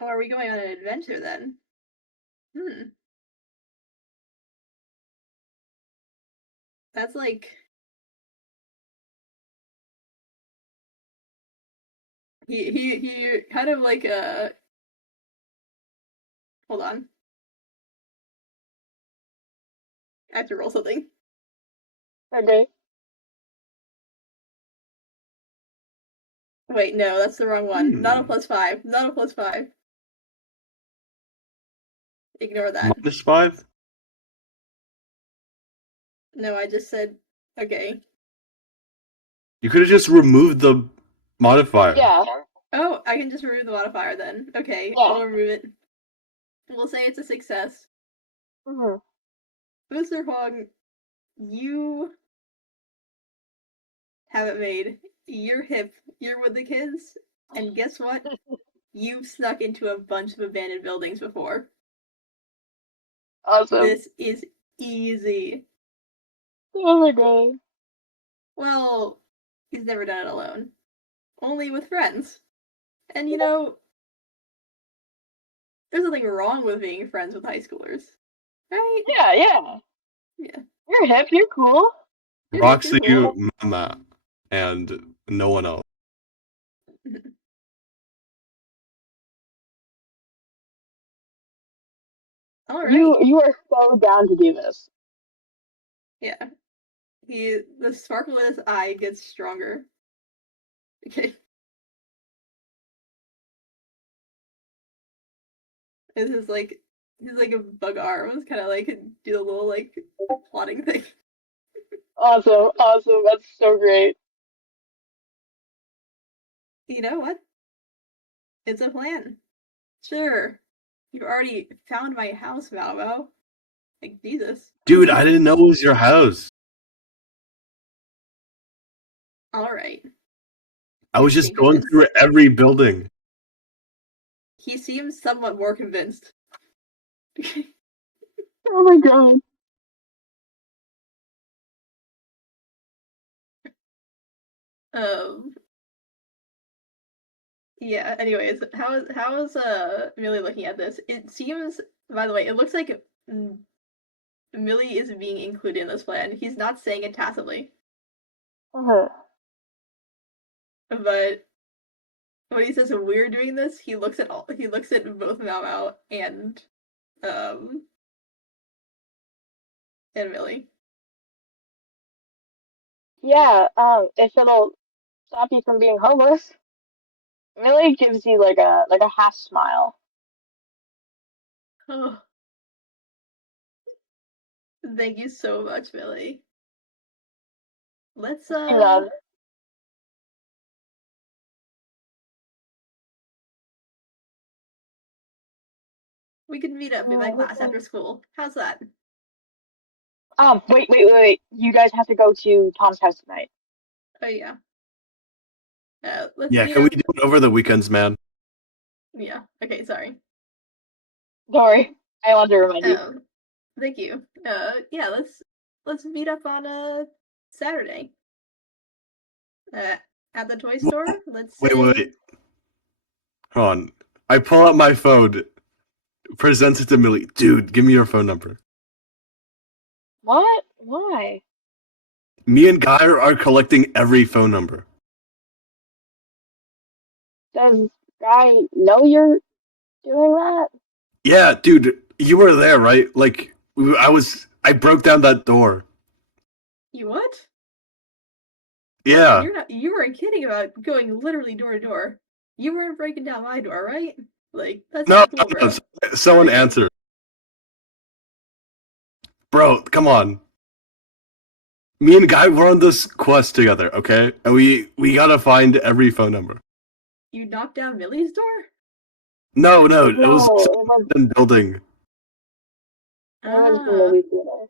Oh, are we going on an adventure then? That's like, he kind of like hold on. I have to roll something. Okay. Wait, no, that's the wrong one. Not a +5. Not a +5. Ignore that. -5? No, I just said okay. You could have just removed the modifier. Yeah. Oh, I can just remove the modifier then. Okay, Yeah. I'll remove it. We'll say it's a success. Mr. Huang, you have it made. You're hip. You're with the kids. And guess what? You've snuck into a bunch of abandoned buildings before. Awesome. This is easy. Oh my god. Well, he's never done it alone. Only with friends. And you know, there's nothing wrong with being friends with high schoolers. Right? Yeah, yeah. Yeah. You're hip, you're cool. You're Roxy, cool. Mama, and no one else. Alright. You are so down to do this. Yeah. The sparkle in his eye gets stronger. Okay. This is like he's like a bug arms, kind of like do the little like plotting thing. Awesome, awesome. That's so great. You know what? It's a plan. Sure. You've already found my house, Malmo. Like Jesus. Dude, I didn't know it was your house. Alright. I was just going through every building. He seems somewhat more convinced. Oh my god. Yeah, anyways, how is Millie looking at this? It seems, by the way, it looks like Millie is being included in this plan. He's not saying it tacitly. But when he says we're doing this, he looks at both Mao Mao and Millie. Yeah, if it'll stop you from being homeless. Millie gives you like a half smile. Oh. Thank you so much, Millie. Let's we could meet up in my class after school. How's that? Wait. You guys have to go to Tom's house tonight. Oh yeah. Let's Yeah, meet can we up. do it over the weekends, man? Yeah. Okay, sorry. Don't worry. I wanted to remind you. Thank you. Yeah, let's meet up on Saturday. At the toy store. Let's say... Wait. Hold on. I pull out my phone, presents it to Millie. Dude, give me your phone number. What? Why? Me and Guy are collecting every phone number. Does Guy know you're doing that? Yeah, dude, you were there, right? Like, I broke down that door. You what? Yeah. You weren't kidding about going literally door to door. You weren't breaking down my door, right? Like, that's not cool, bro. Someone answer. Bro, come on. Me and Guy were on this quest together, okay? And we gotta find every phone number. You knocked down Millie's door? No, it was a building. It was the movie theater.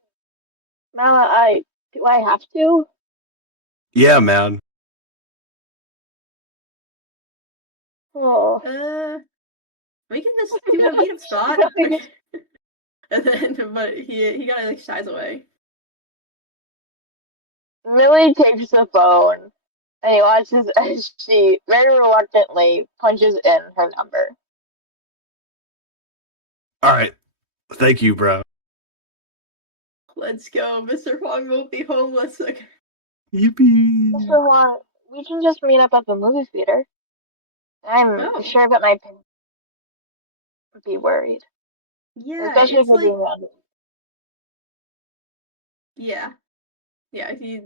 Mala, do I have to? Yeah, man. Oh. We can just do a meetup spot. And then, but he kind of like shies away. Millie takes the phone and he watches as she very reluctantly punches in her number. Alright. Thank you, bro. Let's go. Mr. Huang won't be homeless. Yippee. Mr. Huang, we can just meet up at the movie theater. I'm sure that my parents would be worried. Yeah, especially it's for being around. Yeah. Yeah, he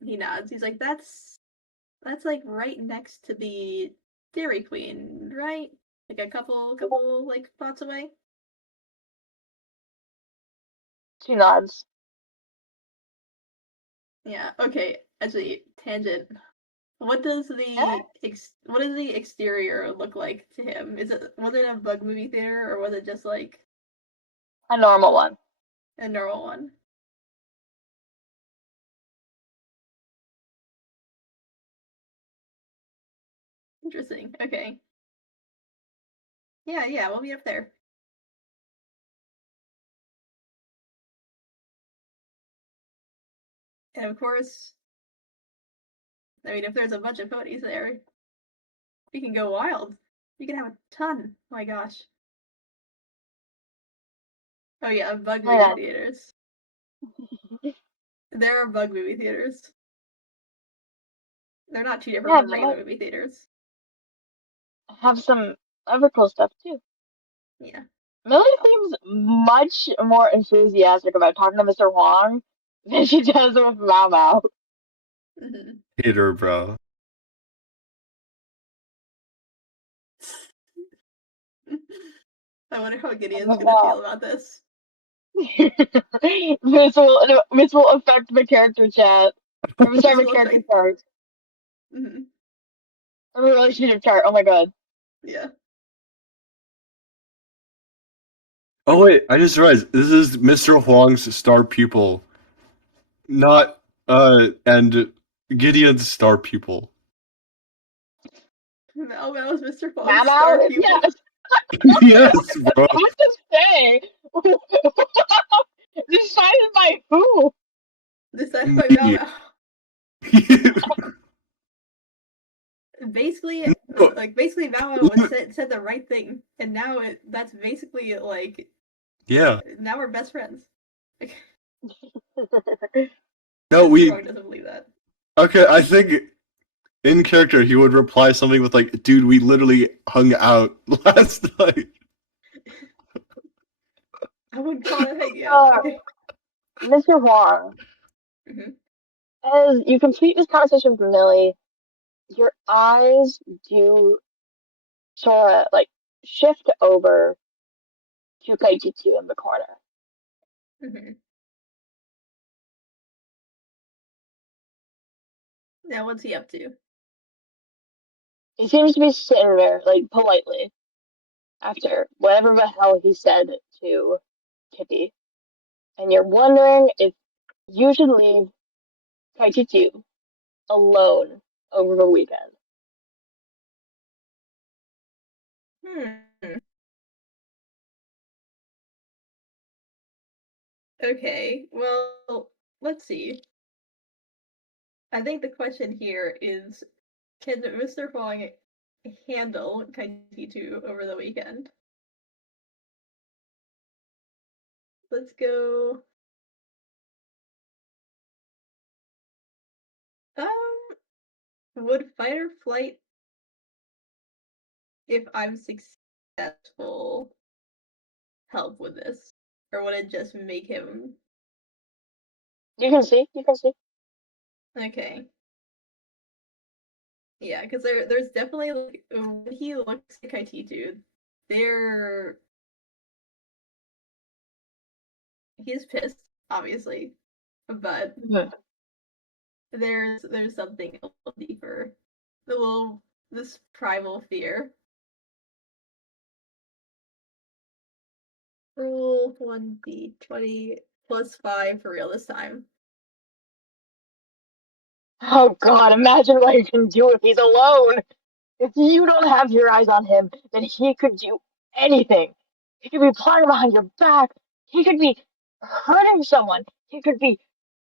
nods. He's like, that's like right next to the Dairy Queen, right? Like a couple like spots away. She nods. Yeah. Okay. Actually, tangent. What does Yeah, what does the exterior look like to him? Was it a bug movie theater or was it just like a normal one. a normal one? Interesting. Okay. Yeah, yeah, we'll be up there. And of course, I mean, if there's a bunch of ponies there, we can go wild. You can have a ton. Oh my gosh. Oh yeah, bug Oh my movie god. theaters. There are bug movie theaters. They're not too different Yeah, from they regular might movie theaters. have some other cool stuff too. Yeah. Millie seems much more enthusiastic about talking to Mr. Huang than she does with Mao Mao. Mm-hmm. Hater, bro. I wonder how Gideon's gonna Wow. feel about this. This will affect my character chat. I'm sorry, This my will character affect. chart. Mm-hmm. My relationship chart. Oh my god. Yeah. Oh wait, I just realized this is Mr. Huang's star pupil, not and Gideon's star pupil. Mao Mao is Mr. Mao Fog's Mao? star pupil. Yes. Yes, bro. What to say? Decided by who? Decided by Mao Me. Mao. Basically, basically Mao Mao said the right thing, and now that's basically like Yeah. now we're best friends. No, Mr. Fog doesn't believe that. Okay, I think in character he would reply something with like, "Dude, we literally hung out last night." I wouldn't call it hanging out. Okay. Mr. Huang, Mm-hmm. as you complete this conversation with Millie, your eyes do sort of like shift over to Kaijitsu in the corner. Mm-hmm. Now what's he up to? He seems to be sitting there, like politely, after whatever the hell he said to Kitty. And you're wondering if you should leave Kaijitsu alone over the weekend. Hmm. Okay. Well, let's see. I think the question here is, can Mr. Fong handle Kaiji over the weekend? Let's go. Would fight or flight, if I'm successful, help with this, or would it just make him You can see, you can see. okay? Yeah, because there's definitely like when he looks at Kaititu, there he's pissed, obviously, but Mhm. there's something a little deeper, this primal fear. Roll 1d20 plus 5 for real this time. Oh god, imagine what he can do if he's alone. If you don't have your eyes on him, then he could do anything. He could be plotting behind your back. He could be hurting someone. He could be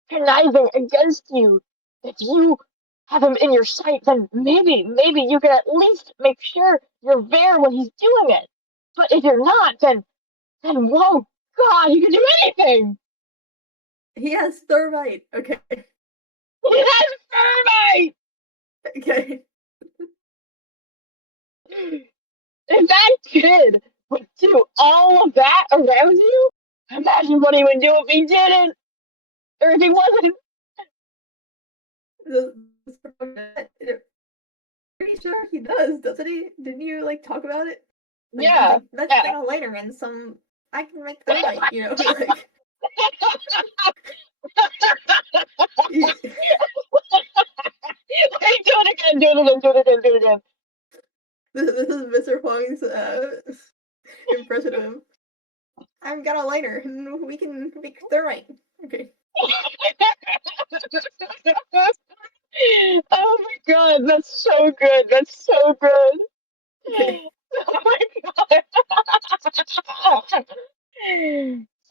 conniving against you. If you have him in your sight, then maybe you can at least make sure you're there when he's doing it. But if you're not, then whoa, God, he can do anything. He has thermite. Okay. He has thermite. Okay. If that kid would do all of that around you, imagine what he would do if he didn't. Or if he wasn't. Pretty sure he does, doesn't he? Didn't you like talk about it? Like he's Yeah. like, let's Yeah. get a lighter and some. I can make thermite, you know, like. Wait, do it again, do it again, do it again, do it again. This is Mr. Huang's impression of him. I've got a lighter and we can make thermite. Okay. Oh my god, that's so good. That's so good. Okay. Oh my god.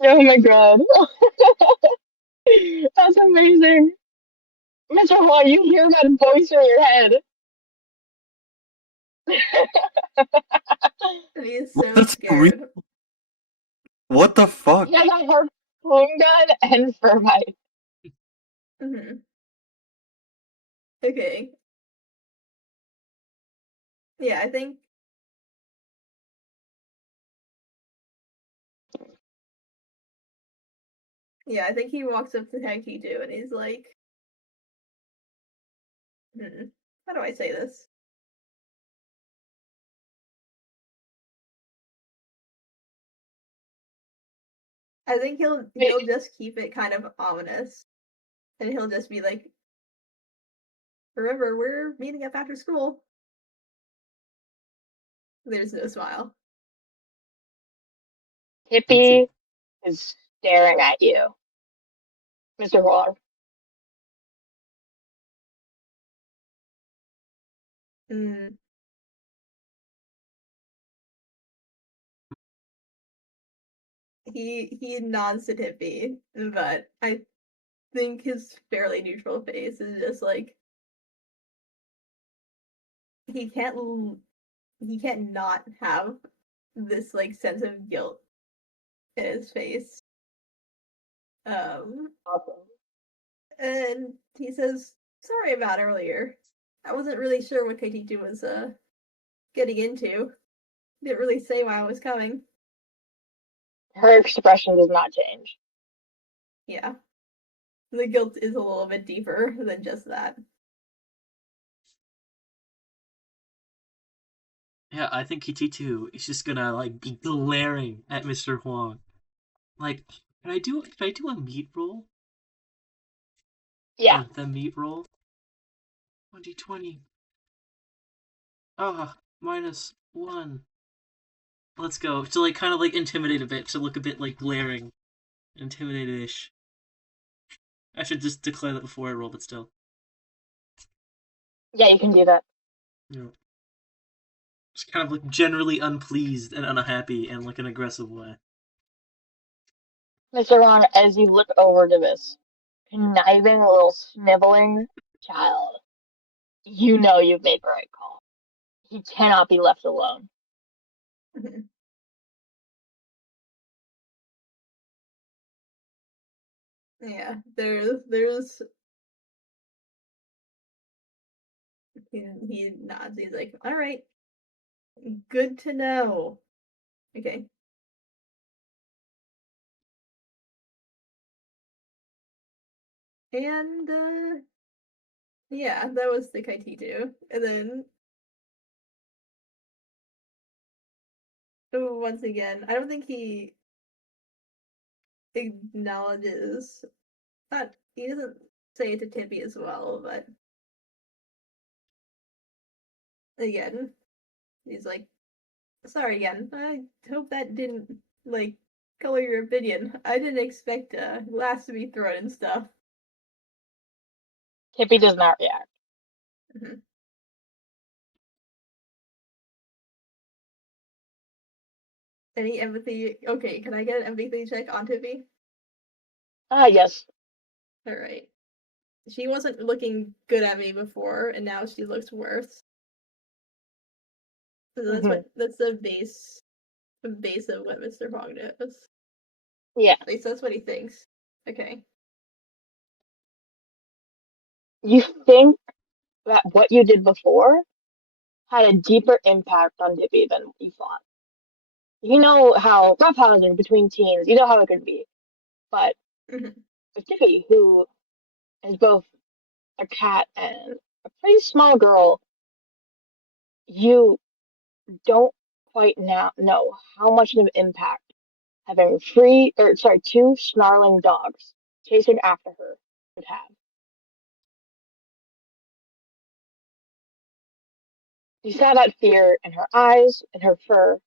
Oh my god. That's amazing. Mr. Huang, you hear that voice in your head. And he's What, so that's real? scared. What the fuck? He has a harpoon gun and thermite. Mm-hmm. Okay. Yeah, I think. Yeah, I think he walks up to Takitu and he's like, how do I say this? I think he'll just keep it kind of ominous, and he'll just be like, "Remember, we're meeting up after school." There's no smile. Hippie is staring at you, Mr. Huang. Mm. He nods to Tippy, but I think his fairly neutral face is just like he can't not have this like sense of guilt in his face. Awesome. And he says, "Sorry about earlier. I wasn't really sure what Kaititu was getting into. Didn't really say why I was coming." Her expression does not change. Yeah. The guilt is a little bit deeper than just that. Yeah, I think Kititu is just gonna like be glaring at Mr. Huang. Like, can I do a meat roll? Yeah. The meat roll? 2020. Ah, -1. Let's go. To like kind of like intimidate a bit, to look a bit like glaring. Intimidated-ish. I should just declare that before I roll, but still. Yeah, you can do that. You know. Just kind of like generally unpleased and unhappy in like an aggressive way. Mr. Ron, as you look over to this conniving little sniveling child, you know you've made the right call. He cannot be left alone. Yeah, there's he nods. He's like, "All right, good to know." Okay. And yeah, that was the Kaititu. And then once again, I don't think he acknowledges, not he doesn't say it to Tippy as well, but again, he's like, "Sorry again. I hope that didn't like color your opinion. I didn't expect glass to be thrown and stuff." Tippy does not react. Mhm. Any empathy? Okay, can I get an empathy check on Tippy? Ah, yes. All right. She wasn't looking good at me before, and now she looks worse. So that's the base of what Mr. Hong knows. Yeah. At least that's what he thinks. Okay. You think that what you did before had a deeper impact on Tippy than you thought. You know how roughhousing between teens, you know how it could be. But Mhm. But Tiffy, who is both a cat and a pretty small girl, you don't quite now know how much of an impact having two snarling dogs chasing after her would have. You saw that fear in her eyes, in her fur,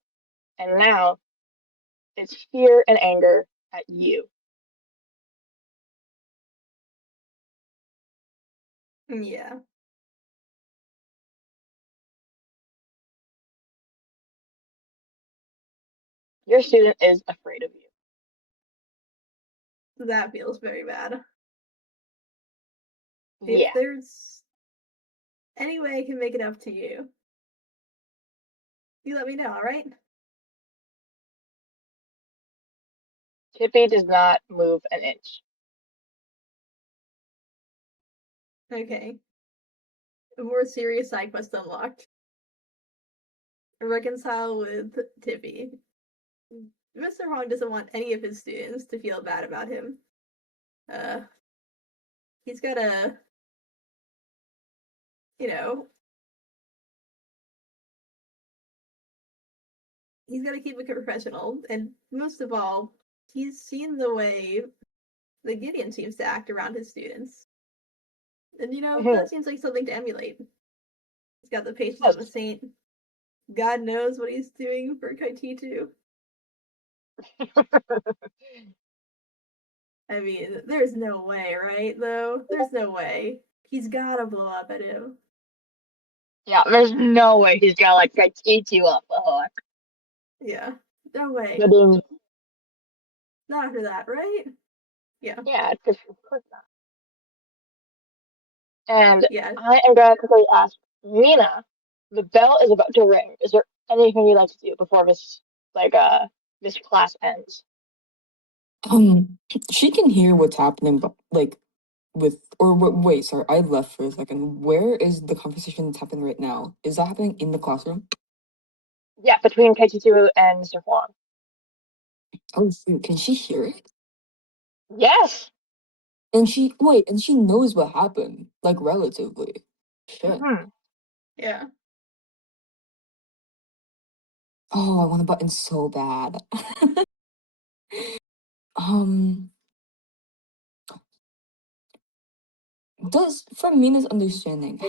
and now it's fear and anger at you. Yeah. Your student is afraid of you. That feels very bad. Yeah. If there's any way I can make it up to you, you let me know, alright? Tippy does not move an inch. Okay. A more serious side quest unlocked. Reconcile with Tippy. Mr. Huang doesn't want any of his students to feel bad about him. He's gotta, you know, he's gotta keep it professional, and most of all, he's seen the way that Gideon seems to act around his students. And that seems like something to emulate. He's got the patience of a saint. God knows what he's doing for Kaititu. I mean, there's no way, right? Though there's no way. He's gotta blow up at him. Yeah, there's no way he's gonna like eat you up. Yeah, no way. But Not after that, right? Yeah. yeah, of course not. And Yeah. I am gonna quickly ask Mina. The bell is about to ring. Is there anything you'd like to do before this class ends? She can hear what's happening, but like wait, sorry, I left for a second. Where is the conversation that's happening right now? Is that happening in the classroom? Yeah, between KT2 and Mr. Huang. Oh, shoot, can she hear it? Yes. And she knows what happened, like relatively. Shit. Yeah. Oh, I want a button so bad. um, from Mina's understanding,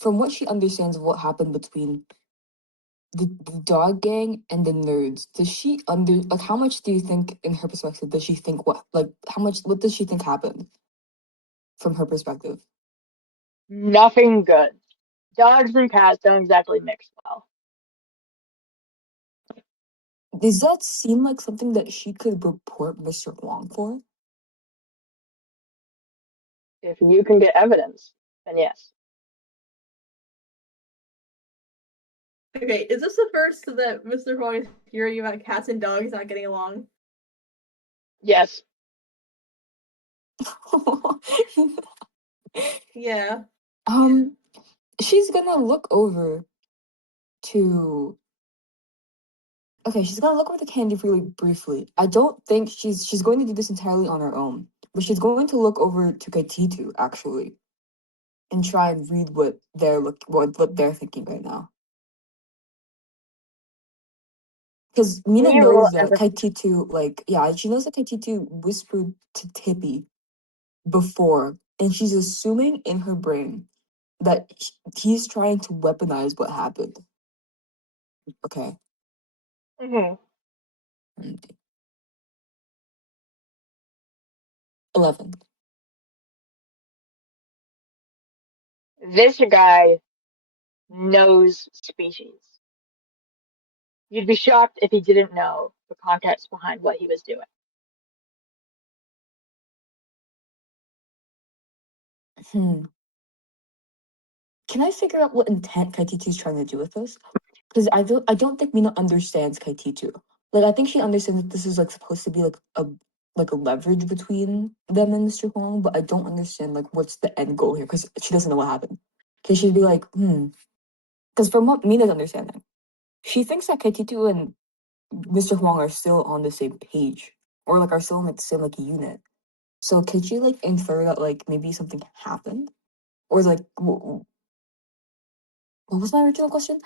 from what she understands of what happened between the dog gang and the nerds, does she how much do you think, in her perspective, does she think what does she think happened from her perspective? Nothing good. Dogs and cats don't exactly mix well. Does that seem like something that she could report Mr. Wong for? If you can get evidence, then yes. Okay, is this the first that Mr. Huang is hearing about cats and dogs not getting along? Yes. Yeah. She's gonna look over to she's gonna look over the candy really briefly. I don't think she's going to do this entirely on her own, but she's going to look over to Kaititu actually and try and read what they're thinking right now. Because Mina Can you roll knows that Kaititu, she knows that Kaititu whispered to Tippy before, and she's assuming in her brain that he's trying to weaponize what happened. Okay. Mm-hmm. 11. This guy knows species. You'd be shocked if he didn't know the context behind what he was doing. Can I figure out what intent Kaititu is trying to do with this? Because I don't think Mina understands Kaititu. Like, I think she understands that this is like supposed to be like a leverage between them and Mr. Huang, but I don't understand like what's the end goal here because she doesn't know what happened. Because she'd be like, because from what Mina's understanding, she thinks that Kaititu and Mr. Huang are still on the same page or like are still in like the same like unit. So could you like infer that like maybe something happened, or like what was my original question?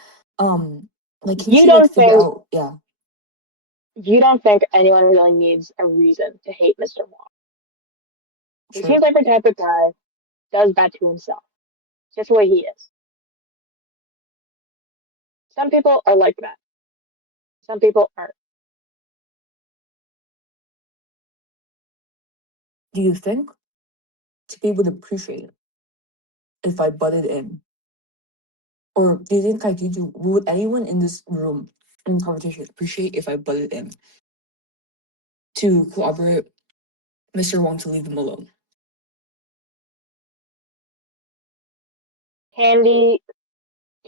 Like can You she like don't figure think out? Yeah, you don't think anyone really needs a reason to hate Mr. Wong. He sure. seems like the type of guy does bad to himself. Just the way he is. Some people are like that. Some people aren't. Do you think Tippy would appreciate it if I butted in? Or do you think would anyone in this room in conversation appreciate if I butted in to corroborate Mr. Wong to leave them alone? Candy,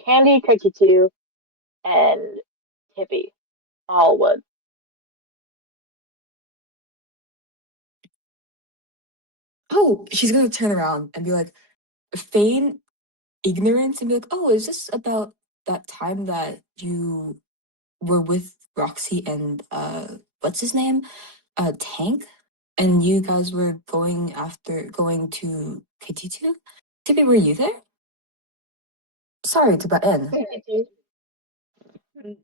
Candy, Cookie 2, and Tippy all would. Oh, she's gonna turn around and be like, feign ignorance and be like, oh, is this about that time that you were with Roxy and what's his name? Tank? And you guys were going to KT2? Tippy, were you there? Sorry to butt in.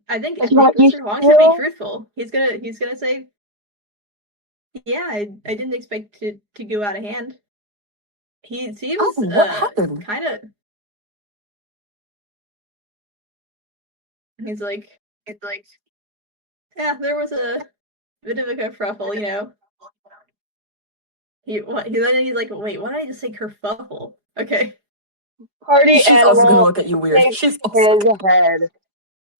I think That's what you Mr. Huang should be feel? truthful. He's gonna say, yeah, I didn't expect it to go out of hand. He Oh, seems what happened? kind of. He's like, yeah, there was a bit of a kerfuffle, you know. He's like, wait, why did I just say kerfuffle? Okay, Party She's also gonna animal look at you weird. shakes She's also his head.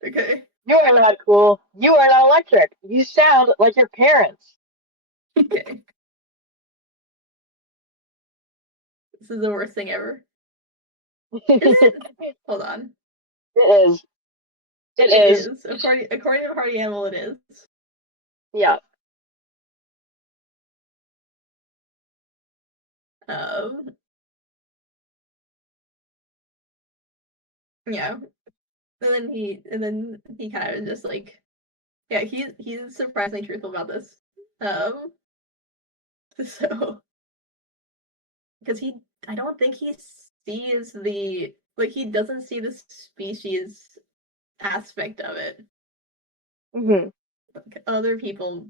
okay, You are not cool. You are not electric. You sound like your parents. okay. This is the worst thing ever. Is it? Hold on. It is. It It is. is. According to Party Animal, it is. Yeah. Um. Yeah. And then he kind of just like, yeah, he's surprisingly truthful about this. Um. So, because I don't think he sees the like he doesn't see the species aspect of it. Hmm. Like, other people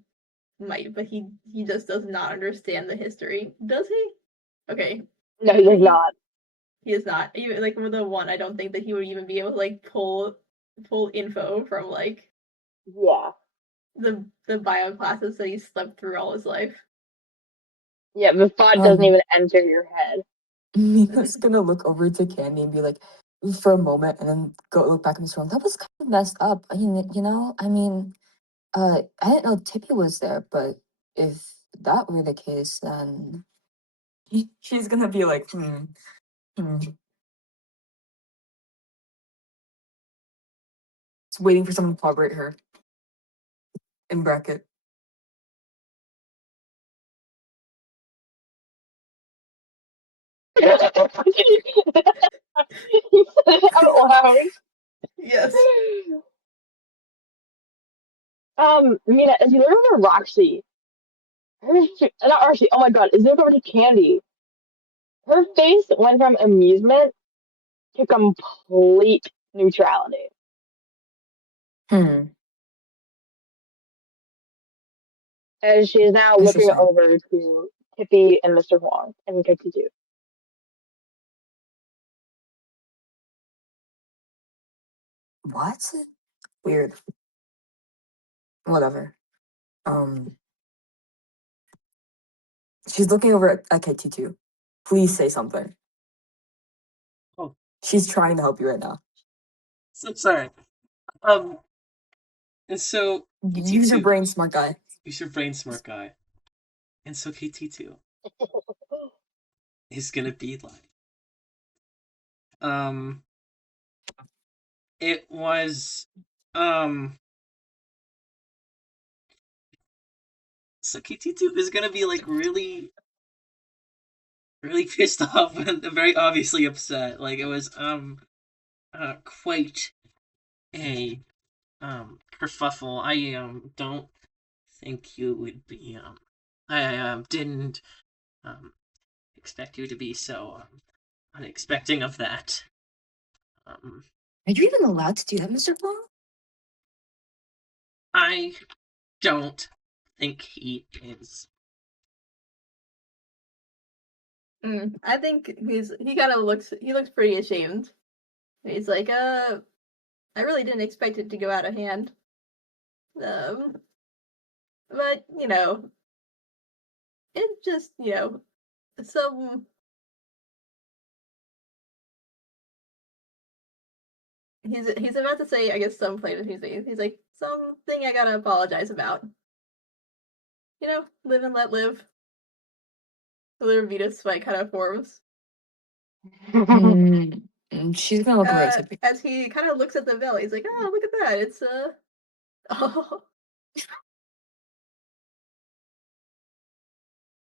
might, but he just does not understand the history. Does he? Okay, No, he does he not. he is not even like with the one. I don't think that he would even be able to like pull info from like Yeah. the bio classes that he slept through all his life. Yeah, the thought doesn't um even enter your head. Mina's gonna look over to Candy and be like, for a moment, and then go look back in this room. That was kind of messed up. I mean, I didn't know Tippy was there, but if that were the case, then she's gonna be like, hmm. Just waiting for someone to corroborate her in bracket. He said it out loud. Yes. Mina, as you remember Roxy, not Roxy, oh my god, is there over to Candy? Her face went from amusement to complete neutrality. Hmm. As she is now looking Interesting. over to Tippy and Mr. Huang and Kakitu. What? Weird. Whatever. Um, she's looking over at KT2. Please say something. Oh, She's trying to help you right now. so sorry. Um, and so Use your KT2, brain, smart guy. who's your brain smart guy, and so KT2 is gonna be like, um, it was, um, so KT2 is gonna be like really, really pissed off and very obviously upset. Like it was, quite a, kerfuffle. I, don't think you would be, I didn't expect you to be so unexpecting of that. Are you even allowed to do that, Mr. Fong? I don't think he is. I think he kind of looks pretty ashamed. He's like, I really didn't expect it to go out of hand. But it just some. He's about to say, I guess, some plaintiff. He's like, something I gotta apologize about. Live and let live. The Vetus fight kind of forms. She's gonna look right at me. As he kind of looks at the veil, he's like, "Oh, look at that! It's oh,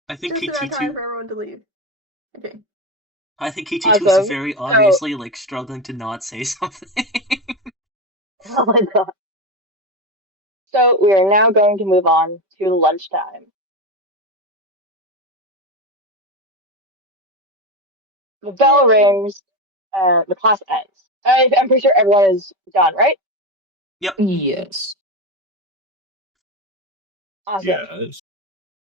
I think just about time K22. for everyone to leave." Okay. I think K22 is Awesome. very obviously like struggling to not say something. Oh my god. So we are now going to move on to lunchtime. The bell rings, the class ends. I'm pretty sure everyone is done, right? Yep. Yes. Awesome. Yes.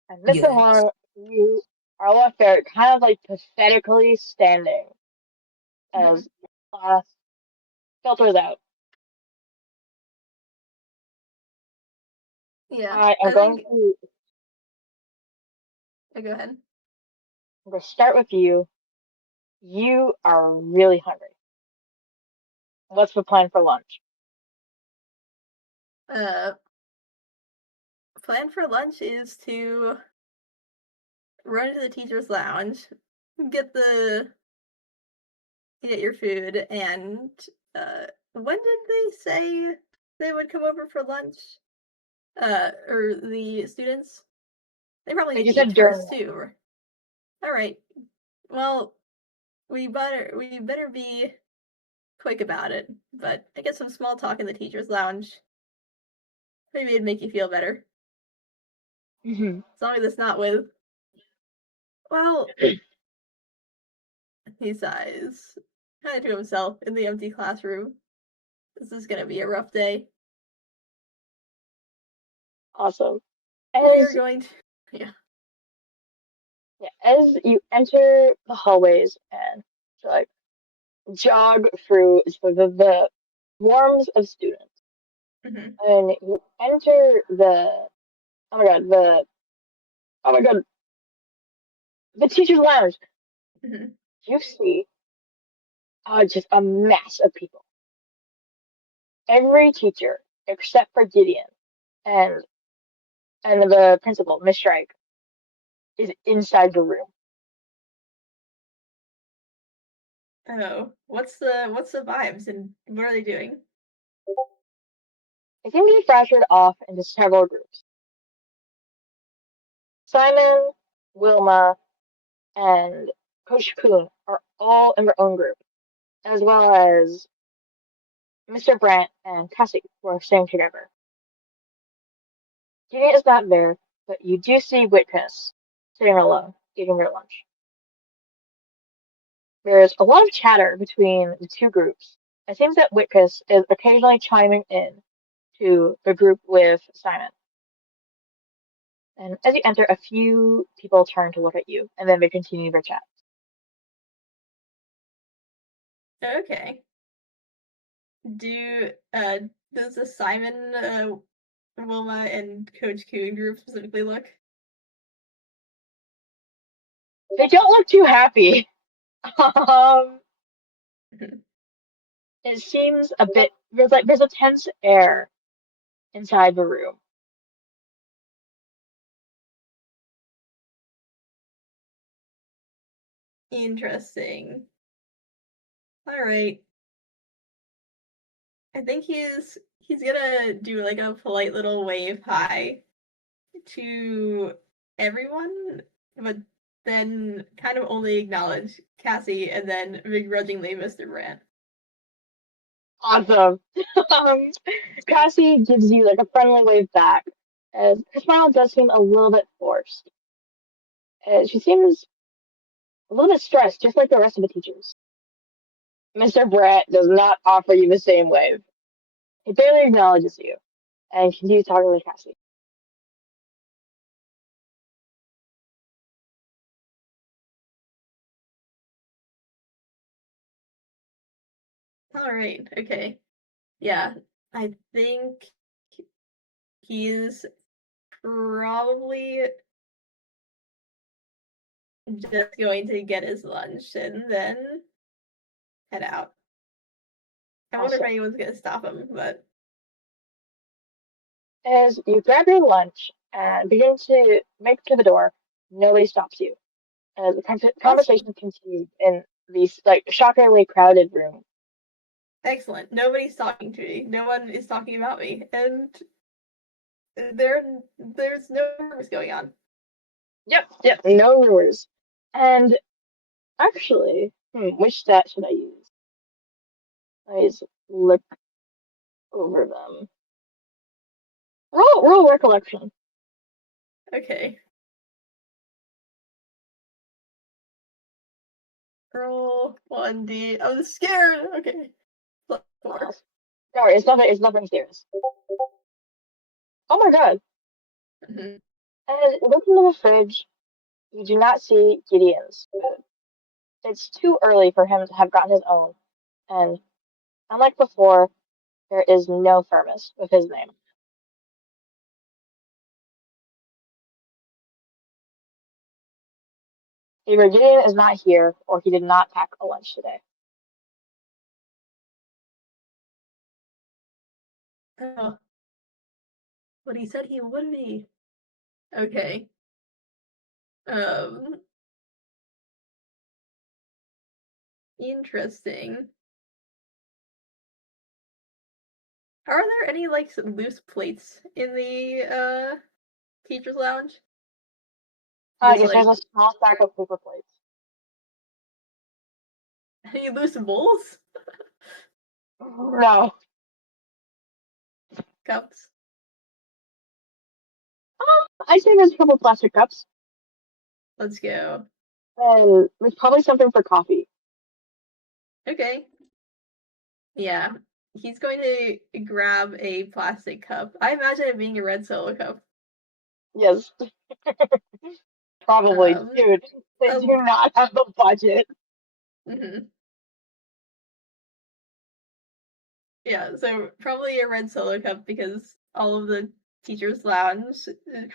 And Mr. Huang, you are left there kind of like pathetically standing as class filters out. Yeah. I am going to go ahead. I'm going to start with you. You are really hungry. What's the plan for lunch? Plan for lunch is to run into the teacher's lounge, get your food, and when did they say they would come over for lunch? Or the students? They probably They need just to eat said during first too. All right. Well, we better be quick about it. But I get some small talk in the teacher's lounge. Maybe it'd make you feel better. Mm-hmm. As long as it's not with. Well, he sighs, kind of to himself in the empty classroom. This is gonna be a rough day. Awesome. We're going to, yeah. As you enter the hallways and like jog through the swarms of students, and you enter the oh my god the teacher's lounge. You see just a mass of people. Every teacher except for Gideon and the principal, Miss Strike, is inside the room. Oh, what's the vibes and what are they doing? They seem to be fractured off into several groups. Simon, Wilma, and Coach Kuhn are all in their own group, as well as Mr. Brandt and Cassie, who are staying together. Gideon is not there, but you do see Witness sitting alone, eating their lunch. There's a lot of chatter between the two groups. It seems that Witness is occasionally chiming in to the group with Simon. And as you enter, a few people turn to look at you, and then they continue their chat. Okay. Does the Simon, Wilma, and Coach Kuhn group specifically look? They don't look too happy. It seems a bit there's a tense air inside the room. Interesting. All right. I think he's gonna do like a polite little wave hi to everyone, but then kind of only acknowledge Cassie and then begrudgingly Mr. Brandt. Awesome. Cassie gives you like a friendly wave back, as her smile does seem a little bit forced. She seems a little bit stressed, just like the rest of the teachers. Mr. Brett does not offer you the same wave. He barely acknowledges you and continues talking with Cassie. All right. Okay. Yeah. I think he's probably just going to get his lunch and then head out. I wonder if Also, anyone's gonna stop him, but as you grab your lunch and begin to make it to the door, nobody stops you. As the conversation awesome. continues in these like shockingly crowded room. Excellent. Nobody's talking to me. No one is talking about me, and there's no rumors going on. Yep, no rumors. And actually, which stat should I use? I just look over them. Roll recollection. Okay. Roll 1D. I'm scared. Okay. +4. No, it's nothing serious. Oh my god. Mhm. And looking in the fridge, you do not see Gideon's food. It's too early for him to have gotten his own, and unlike before, there is no thermos with his name. Either Gideon is not here, or he did not pack a lunch today. Oh, but he said he would be. Okay. Um. Interesting. Are there any like loose plates in the teacher's lounge? Just Yes, there's like a small stack of paper plates. any loose bowls? No. Cups? I say there's a couple plastic cups, Let's go. and there's probably something for coffee. Okay. Yeah. He's going to grab a plastic cup. I imagine it being a red solo cup. Yes, probably. Um, Dude, they do um not have the budget. mhm. Yeah, so probably a red solo cup because all of the teachers' lounge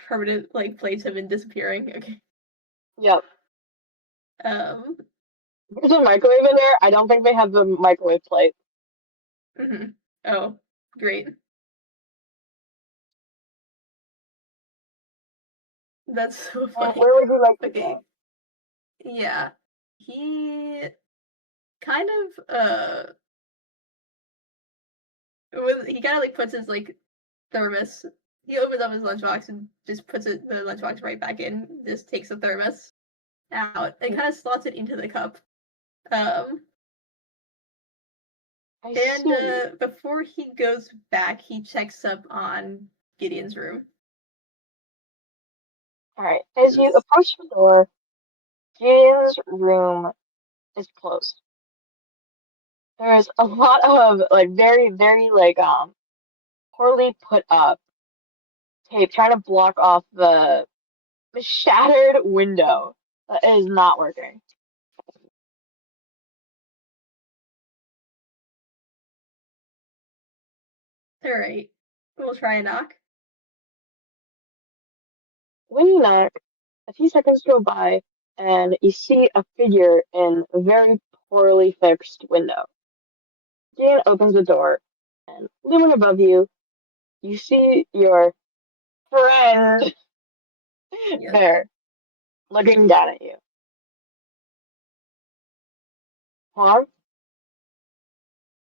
permanent like plates have been disappearing. Okay. Yep. Um There's a microwave in there. I don't think they have the microwave plate. mhm. Oh, great. That's so funny. Where would you like to Okay. go? Yeah. He kind of he kind of like puts his like thermos. He opens up his lunchbox and just puts the lunchbox right back in. Just takes the thermos out and kind of slots it into the cup. Um, I and see. before he goes back, he checks up on Gideon's room. All right. As you approach the door, Gideon's room is closed. There's a lot of like very like poorly put up tape trying to block off the shattered window that is not working. All right, we'll try a knock. When you knock, a few seconds go by, and you see a figure in a very poorly fixed window. Gideon opens the door, and looming above you, you see your friend Yep. there, looking down at you. Huh?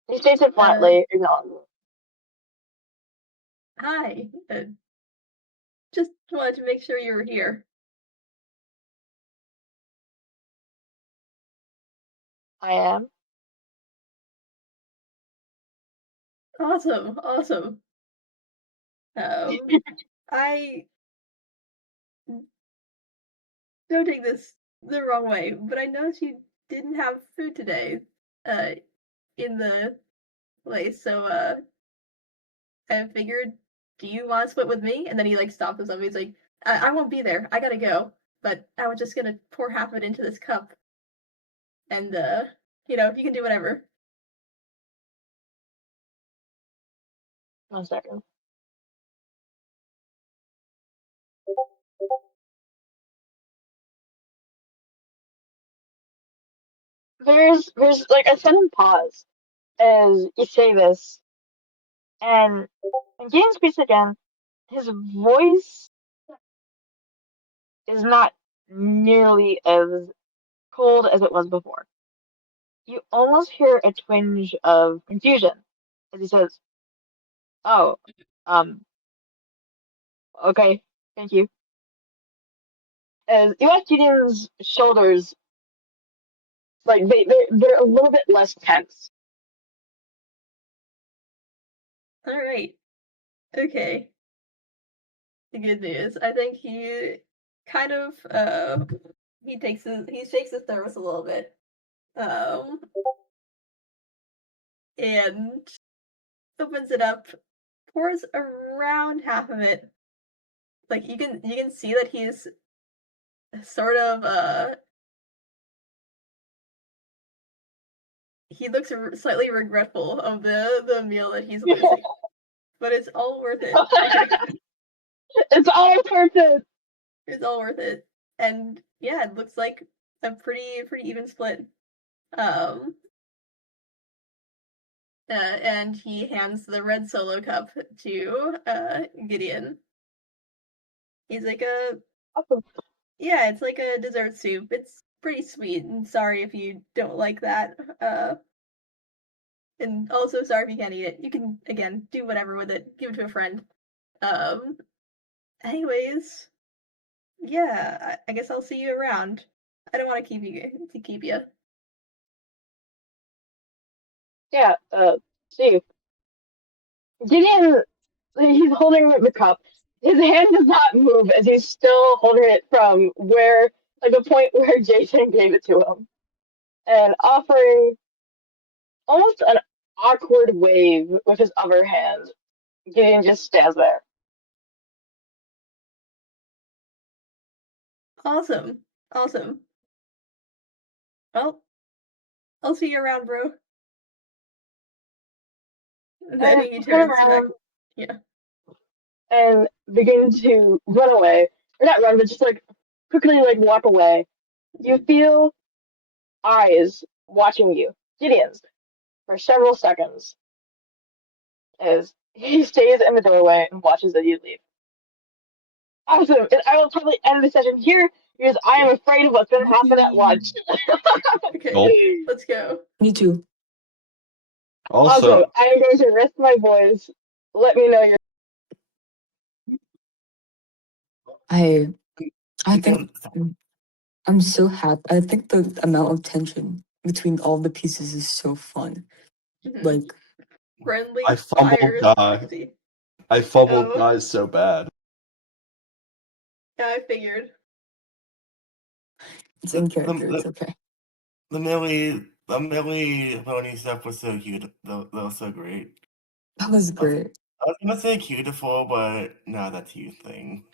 He states it Uh, flatly, acknowledging. hi. Just wanted to make sure you were here. I am. Awesome, awesome. Um, I don't take this the wrong way, but I noticed you didn't have food today, in the place, so, I figured, do you want to split with me? And then he, like, stopped himself, he's like, I won't be there, I gotta go, but I was just gonna pour half of it into this cup, and, you can do whatever. 1 second. There's like a sudden pause as you say this, and when Gideon speaks again, his voice is not nearly as cold as it was before. You almost hear a twinge of confusion as he says, "Oh, um, okay, thank you." As you watch Gideon's shoulders, like they're a little bit less tense. Alright. Okay. The good news. I think he kind of he shakes his thermos a little bit. Um and opens it up, pours around half of it. Like you can see that he's sort of he looks slightly regretful of the meal that he's losing. But it's all worth it. It's all worth it. It's all worth it. And yeah, it looks like a pretty even split. Um and he hands the red solo cup to Gideon. He's like yeah, it's like a dessert soup. It's pretty sweet, and sorry if you don't like that. And also sorry if you can't eat it. You can again do whatever with it. Give it to a friend. Um. Anyways, yeah, I guess I'll see you around. I don't want to keep you. Yeah. See, Gideon, he's holding the cup. His hand does not move as he's still holding it from where, like the point where Jason gave it to him, and offering almost an awkward wave with his other hand. Gideon just stands there. Awesome, awesome. Well, I'll see you around, bro. And then And he turn turns back. around Yeah. and begin to run away. Or not run, but just like quickly like walk away. You feel eyes watching you. Gideon's for several seconds as he stays in the doorway and watches as you leave. Awesome. And I will probably end the session here because I am afraid of what's going to happen at lunch. Okay, Nope. let's go. Me too. Also, Also, I am going to rest my voice. Let me know your. I think I'm so happy. I think the amount of tension between all the pieces is so fun. Mhm. Like, Friendly I fire fumbled, spicy. I fumbled Oh, guys so bad. yeah, I figured. it's in character. It's okay. The Millie pony stuff was so cute. That was so great. That was great. I was gonna say beautiful, but no, that's you thing.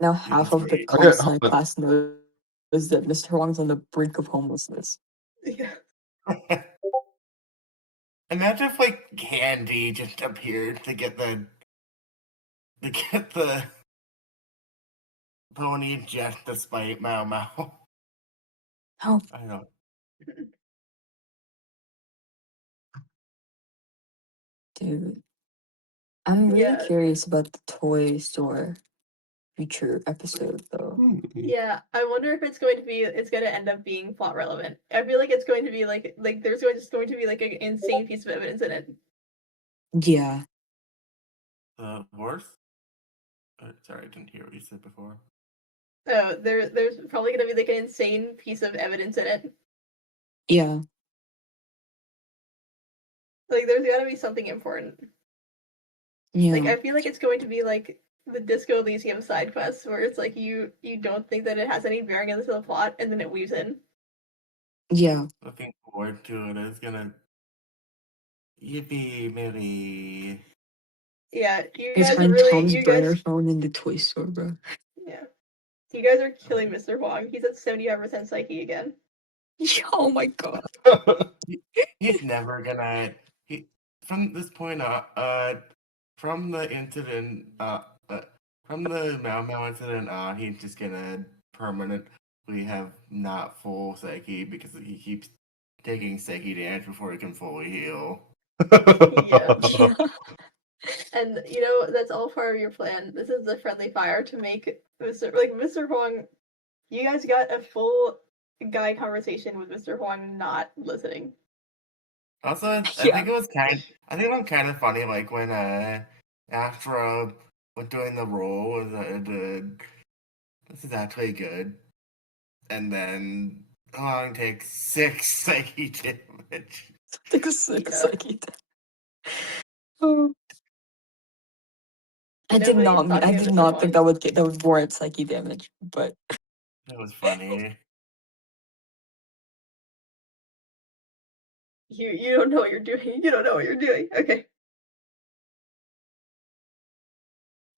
Now It half was of the great. Okay, comp sci class knows that Mr. Huang's on the brink of homelessness. Yeah. Imagine if like Candy just appeared to get the pony just despite Mao Mao. Oh, I know. dude. I'm really Yeah. curious about the toy store future episode, though. Yeah, I wonder if it's going to end up being plot relevant. I feel like it's going to be like there's just going to be like an insane piece of evidence in it. Yeah. The horse? Sorry, I didn't hear what you said before. Oh, there's probably going to be like an insane piece of evidence in it. Yeah. Like there's got to be something important. Yeah. Like I feel like it's going to be like the Disco Elysium side quest where it's like you don't think that it has any bearing on the plot, and then it weaves in. Yeah. Looking forward to it. It's gonna yippee Millie. Yeah, you It's guys find really, Tom's you burner guys, phone in the toy store, bro. yeah, you guys are killing Mr. Huang. He's at 75% psyche again. Oh my god. He's never gonna. He from this point on, from the incident, from the Mao Mao incident on, he's just gonna permanently have not full psyche because he keeps taking psyche damage before he can fully heal. Yeah. Yeah. And that's all part of your plan. This is the friendly fire to make Mr. Huang. You guys got a full guy conversation with Mr. Huang not listening. Also, I Yeah. think it was kind of funny, like when Astra was doing the role, this is actually good, and then Hong takes 6 psyche damage. Take a sick Yeah. psyche. Oh. I did Nobody's not talking to Mr. think Huang. that would warrant psyche damage, but That was funny. You don't know what you're doing. You don't know what you're doing. Okay.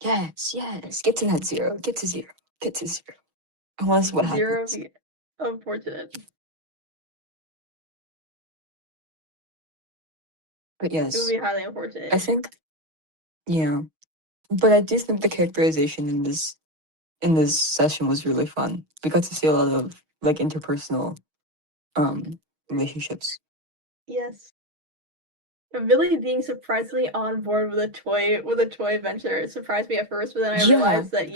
yes. Get to net zero. Get to zero. I want to see what Zero happens. be unfortunate. But It would yes, be highly unfortunate. I think, yeah. But I do think the characterization in this session was really fun. We got to see a lot of like interpersonal relationships. Yes. Billy being surprisingly on board with a toy adventure surprised me at first, but then I Yeah. realized that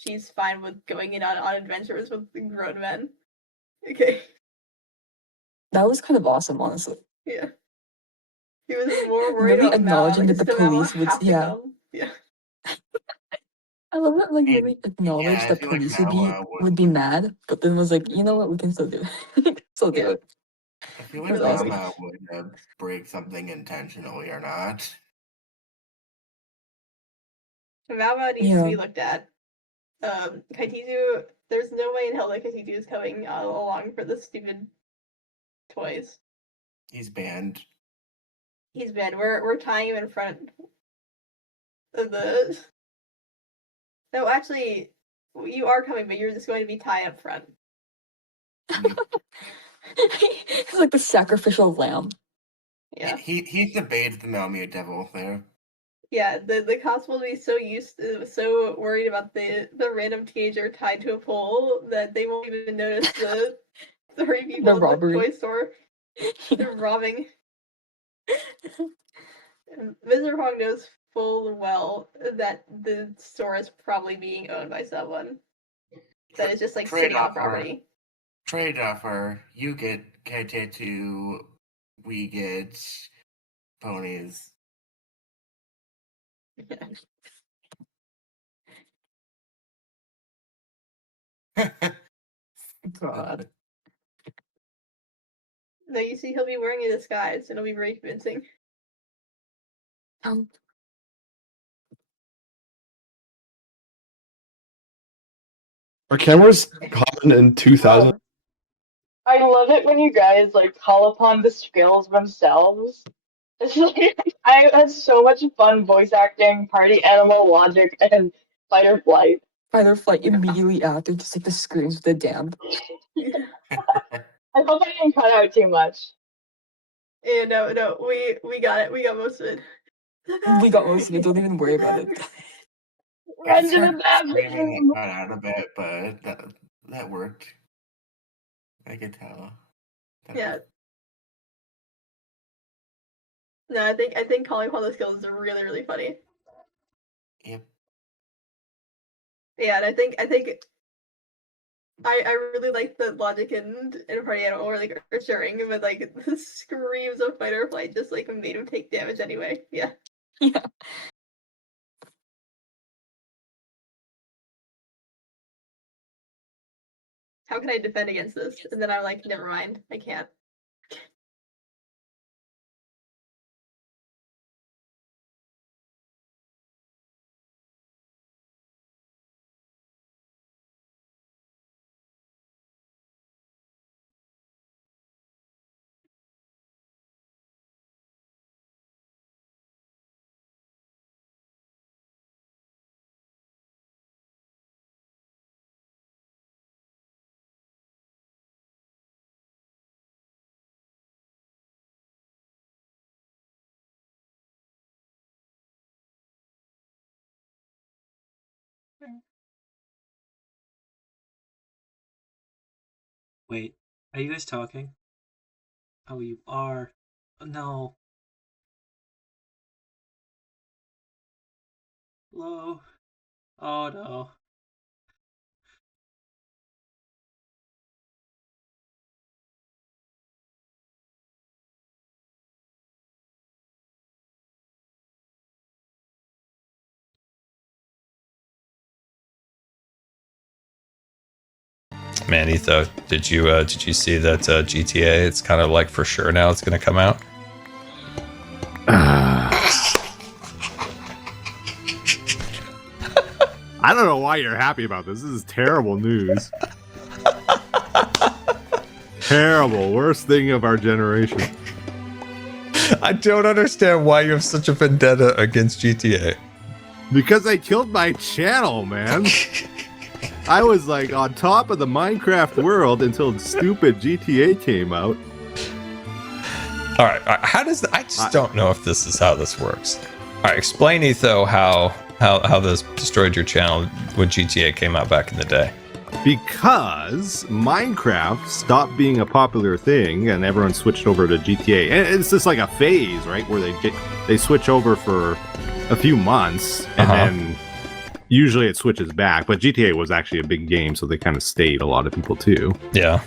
she's fine with going in on adventures with grown men. Okay. That was kind of awesome, honestly. Yeah. He was more worried Really about Mao. acknowledging Like, that the does Mao police would, have to yeah. come? Yeah. I love that, like, I mean, really acknowledge yeah, I the feel like police Mao would be mad, but then was like, you know what, we can still do it. Still do Yeah. it. I feel like That's Really awesome. Mao would break something intentionally or not. Mao needs to be looked at. Kaitizu, there's no way in hell that Kaitizu is coming along for the stupid toys. He's banned. He's bad. We're tying him in front of the. No, actually, you are coming, but you're just going to be tied up front. He's like the sacrificial lamb. Yeah. He's debated the Malamute Devil there. Yeah, the cops will be so worried about the random teenager tied to a pole that they won't even notice the 3 people in robbery. the toy store. They're robbing. Mr. Hong knows full well that the store is probably being owned by someone. That is just like Trade sitting on offer. property. Trade offer. You get K2, we get ponies. God. No, you see, he'll be wearing a disguise, and it'll be very convincing. Are cameras common in 2000? I love it when you guys like call upon the skills themselves. It's like I had so much fun voice acting, party animal logic, and fight or flight. Fight or flight immediately after, just like the screams of the damned. Yeah. I hope I didn't cut out too much. Yeah, no, we got it. We got most of it. We got most of it, don't even worry about it. I Run just to the heard screaming bathroom. that got out of it, but that worked. I could tell. Yeah. No, I think calling upon the skills is really, really funny. Yep. Yeah, and I think I really like the logic and party animal were like assuring, but like the screams of fight or flight just like made him take damage anyway. Yeah. Yeah. How can I defend against this? And then I'm like, never mind, I can't. Wait, are you guys talking? Oh, you are. No. Hello? Oh no. Man, Etho, did you see that GTA? It's kind of like for sure now it's going to come out. I don't know why you're happy about this. This is terrible news. Terrible. Worst thing of our generation. I don't understand why you have such a vendetta against GTA. Because they killed my channel, man. I was like on top of the Minecraft world until stupid GTA came out. All right, how does I just don't know if this is how this works. All right, explain, Etho, how this destroyed your channel when GTA came out back in the day. Because Minecraft stopped being a popular thing and everyone switched over to GTA. And it's just like a phase, right, where they switch over for a few months and then usually it switches back. But GTA was actually a big game, so they kind of stayed, a lot of people too. Yeah.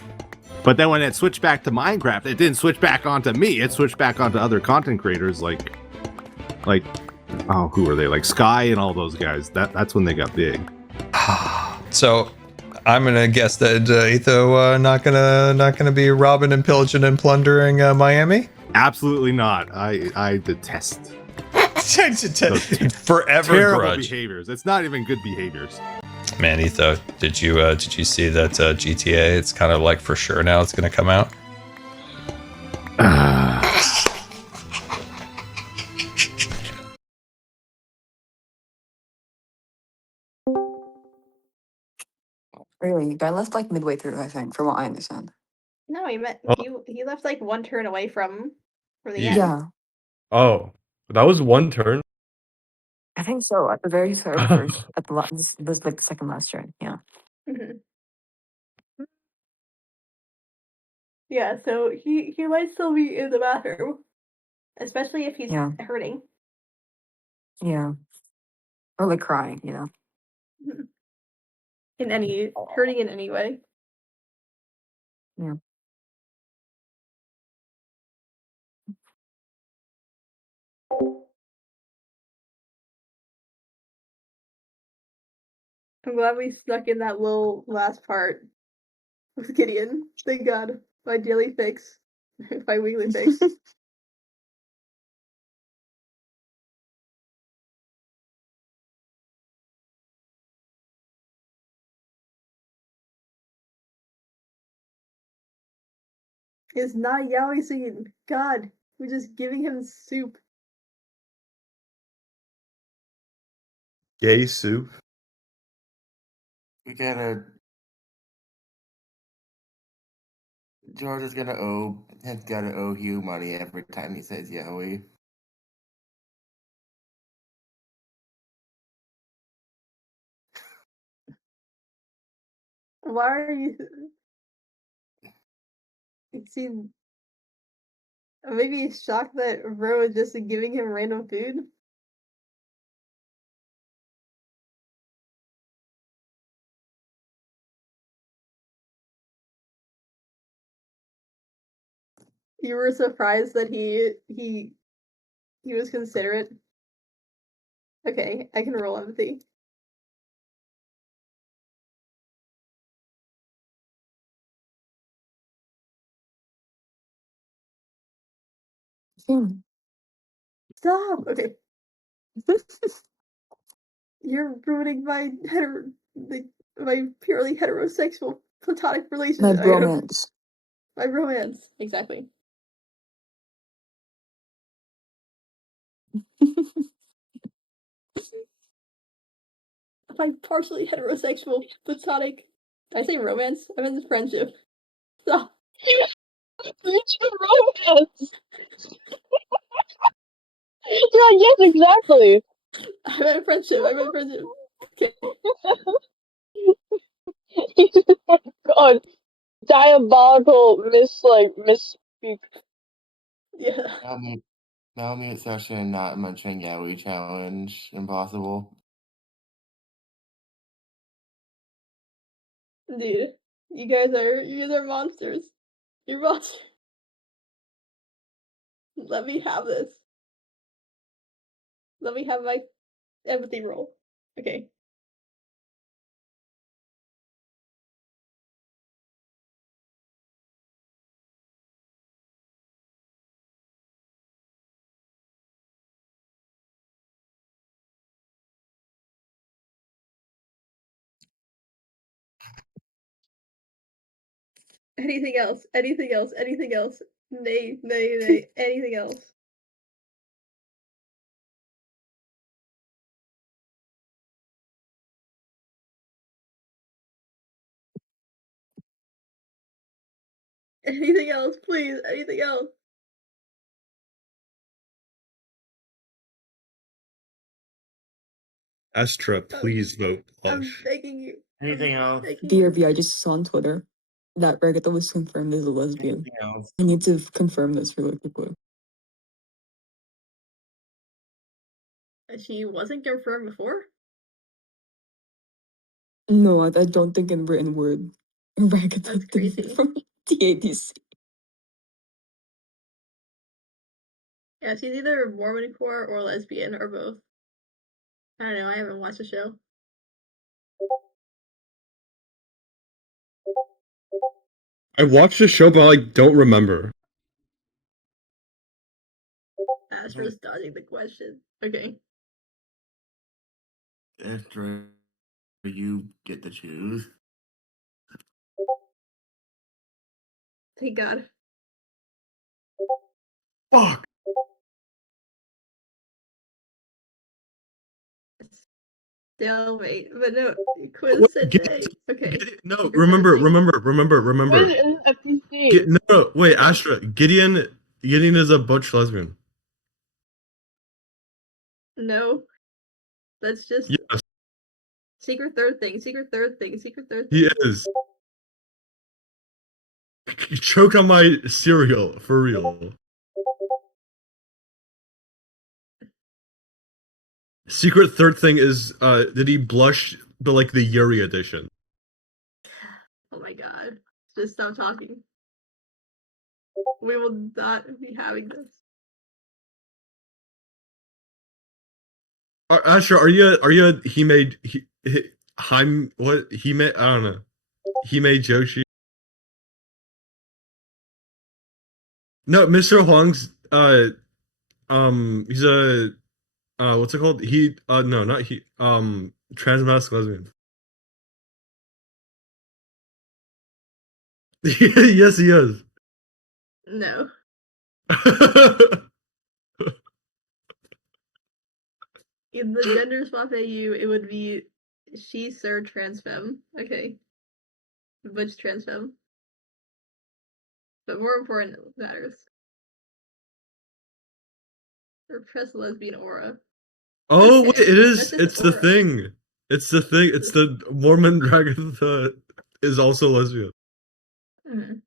But then when it switched back to Minecraft, it didn't switch back onto me. It switched back onto other content creators like oh, who are they? Like Sky and all those guys. That's when they got big. So I'm gonna guess that Etho not gonna be robbing and pillaging and plundering Miami. Absolutely not. I detest forever terrible grudge behaviors. It's not even good behaviors. Man, Etho, did you see that GTA? It's kind of like for sure now it's gonna come out. Really, I left like midway through, I think, from what I understand. No, he left like one turn away from the Yeah. end. Yeah, Oh, that was one turn. I think so. At the very first, at the last, this was like the second last turn. Yeah. Mhm. Yeah, so he might still be in the bathroom, especially if he's Yeah. hurting. Yeah. Or like crying, you know. Hurting in any way. Yeah. I'm glad we snuck in that little last part with Gideon. Thank God. My daily fix. My weekly fix. It's not yaoi scene. God, we're just giving him soup. Gay soup. We gotta. George has gotta owe Hugh money every time he says yaoi. Why are you? See, maybe he's shocked that Ro is just giving him random food. You were surprised that he was considerate. Okay, I can roll empathy. Stop. Okay. You're ruining my my purely heterosexual platonic My relationship. bromance. My romance. Exactly. My partially heterosexual platonic. Did I say romance? I meant friendship. Stop. Romance. Yeah, yes, exactly. I meant friendship. God, diabolical misspeak. Yeah. Malamute Session not mentioning Yaoi challenge. Impossible. Dude, you guys are monsters. You're monsters. Let me have this. Let me have my empathy roll. Okay. Anything else? Anything else? Anything else? Nay, nay, nay. Anything else? Anything else, please? Anything else? Astra, please vote I'm plush. begging you. Anything else? Begging you. DRV, I just saw on Twitter that Regatha was confirmed as a lesbian. Anything else? I need to confirm this really quickly. She wasn't confirmed before? No, I don't think in written word. Regatha That's crazy. from TADC. Yeah, she's either Mormon core or lesbian or both. I don't know, I haven't watched the show. I watched the show, but I don't remember. Astra's dodging the question. Okay. After you get to choose. Thank God. Fuck! Still wait, but no, Quiz said nay. Okay. No, Secret Thursday? remember. What is an FTC? No, wait, Astra. Gideon is a butch lesbian. No. That's just Yes, secret third thing, secret third thing, secret third he thing. is. Choke on my cereal, for real. Secret third thing is, did he blush the Yuri edition? Oh my God. Just stop talking. We will not be having this. Astra, are you a he made what he made? I don't know. He made Joshi. No, Mr. Huang's he's a what's it called? No, not he transmasc lesbian. Yes, he is. No. In the gender swap AU, it would be she, sir, transfemme. Okay. Butch transfemme. But more important matters. Repressed lesbian aura. Oh Okay, wait, it is. that's just It's the aura. thing. It's the thing. It's the Mormon dragon that is also lesbian. Mhm.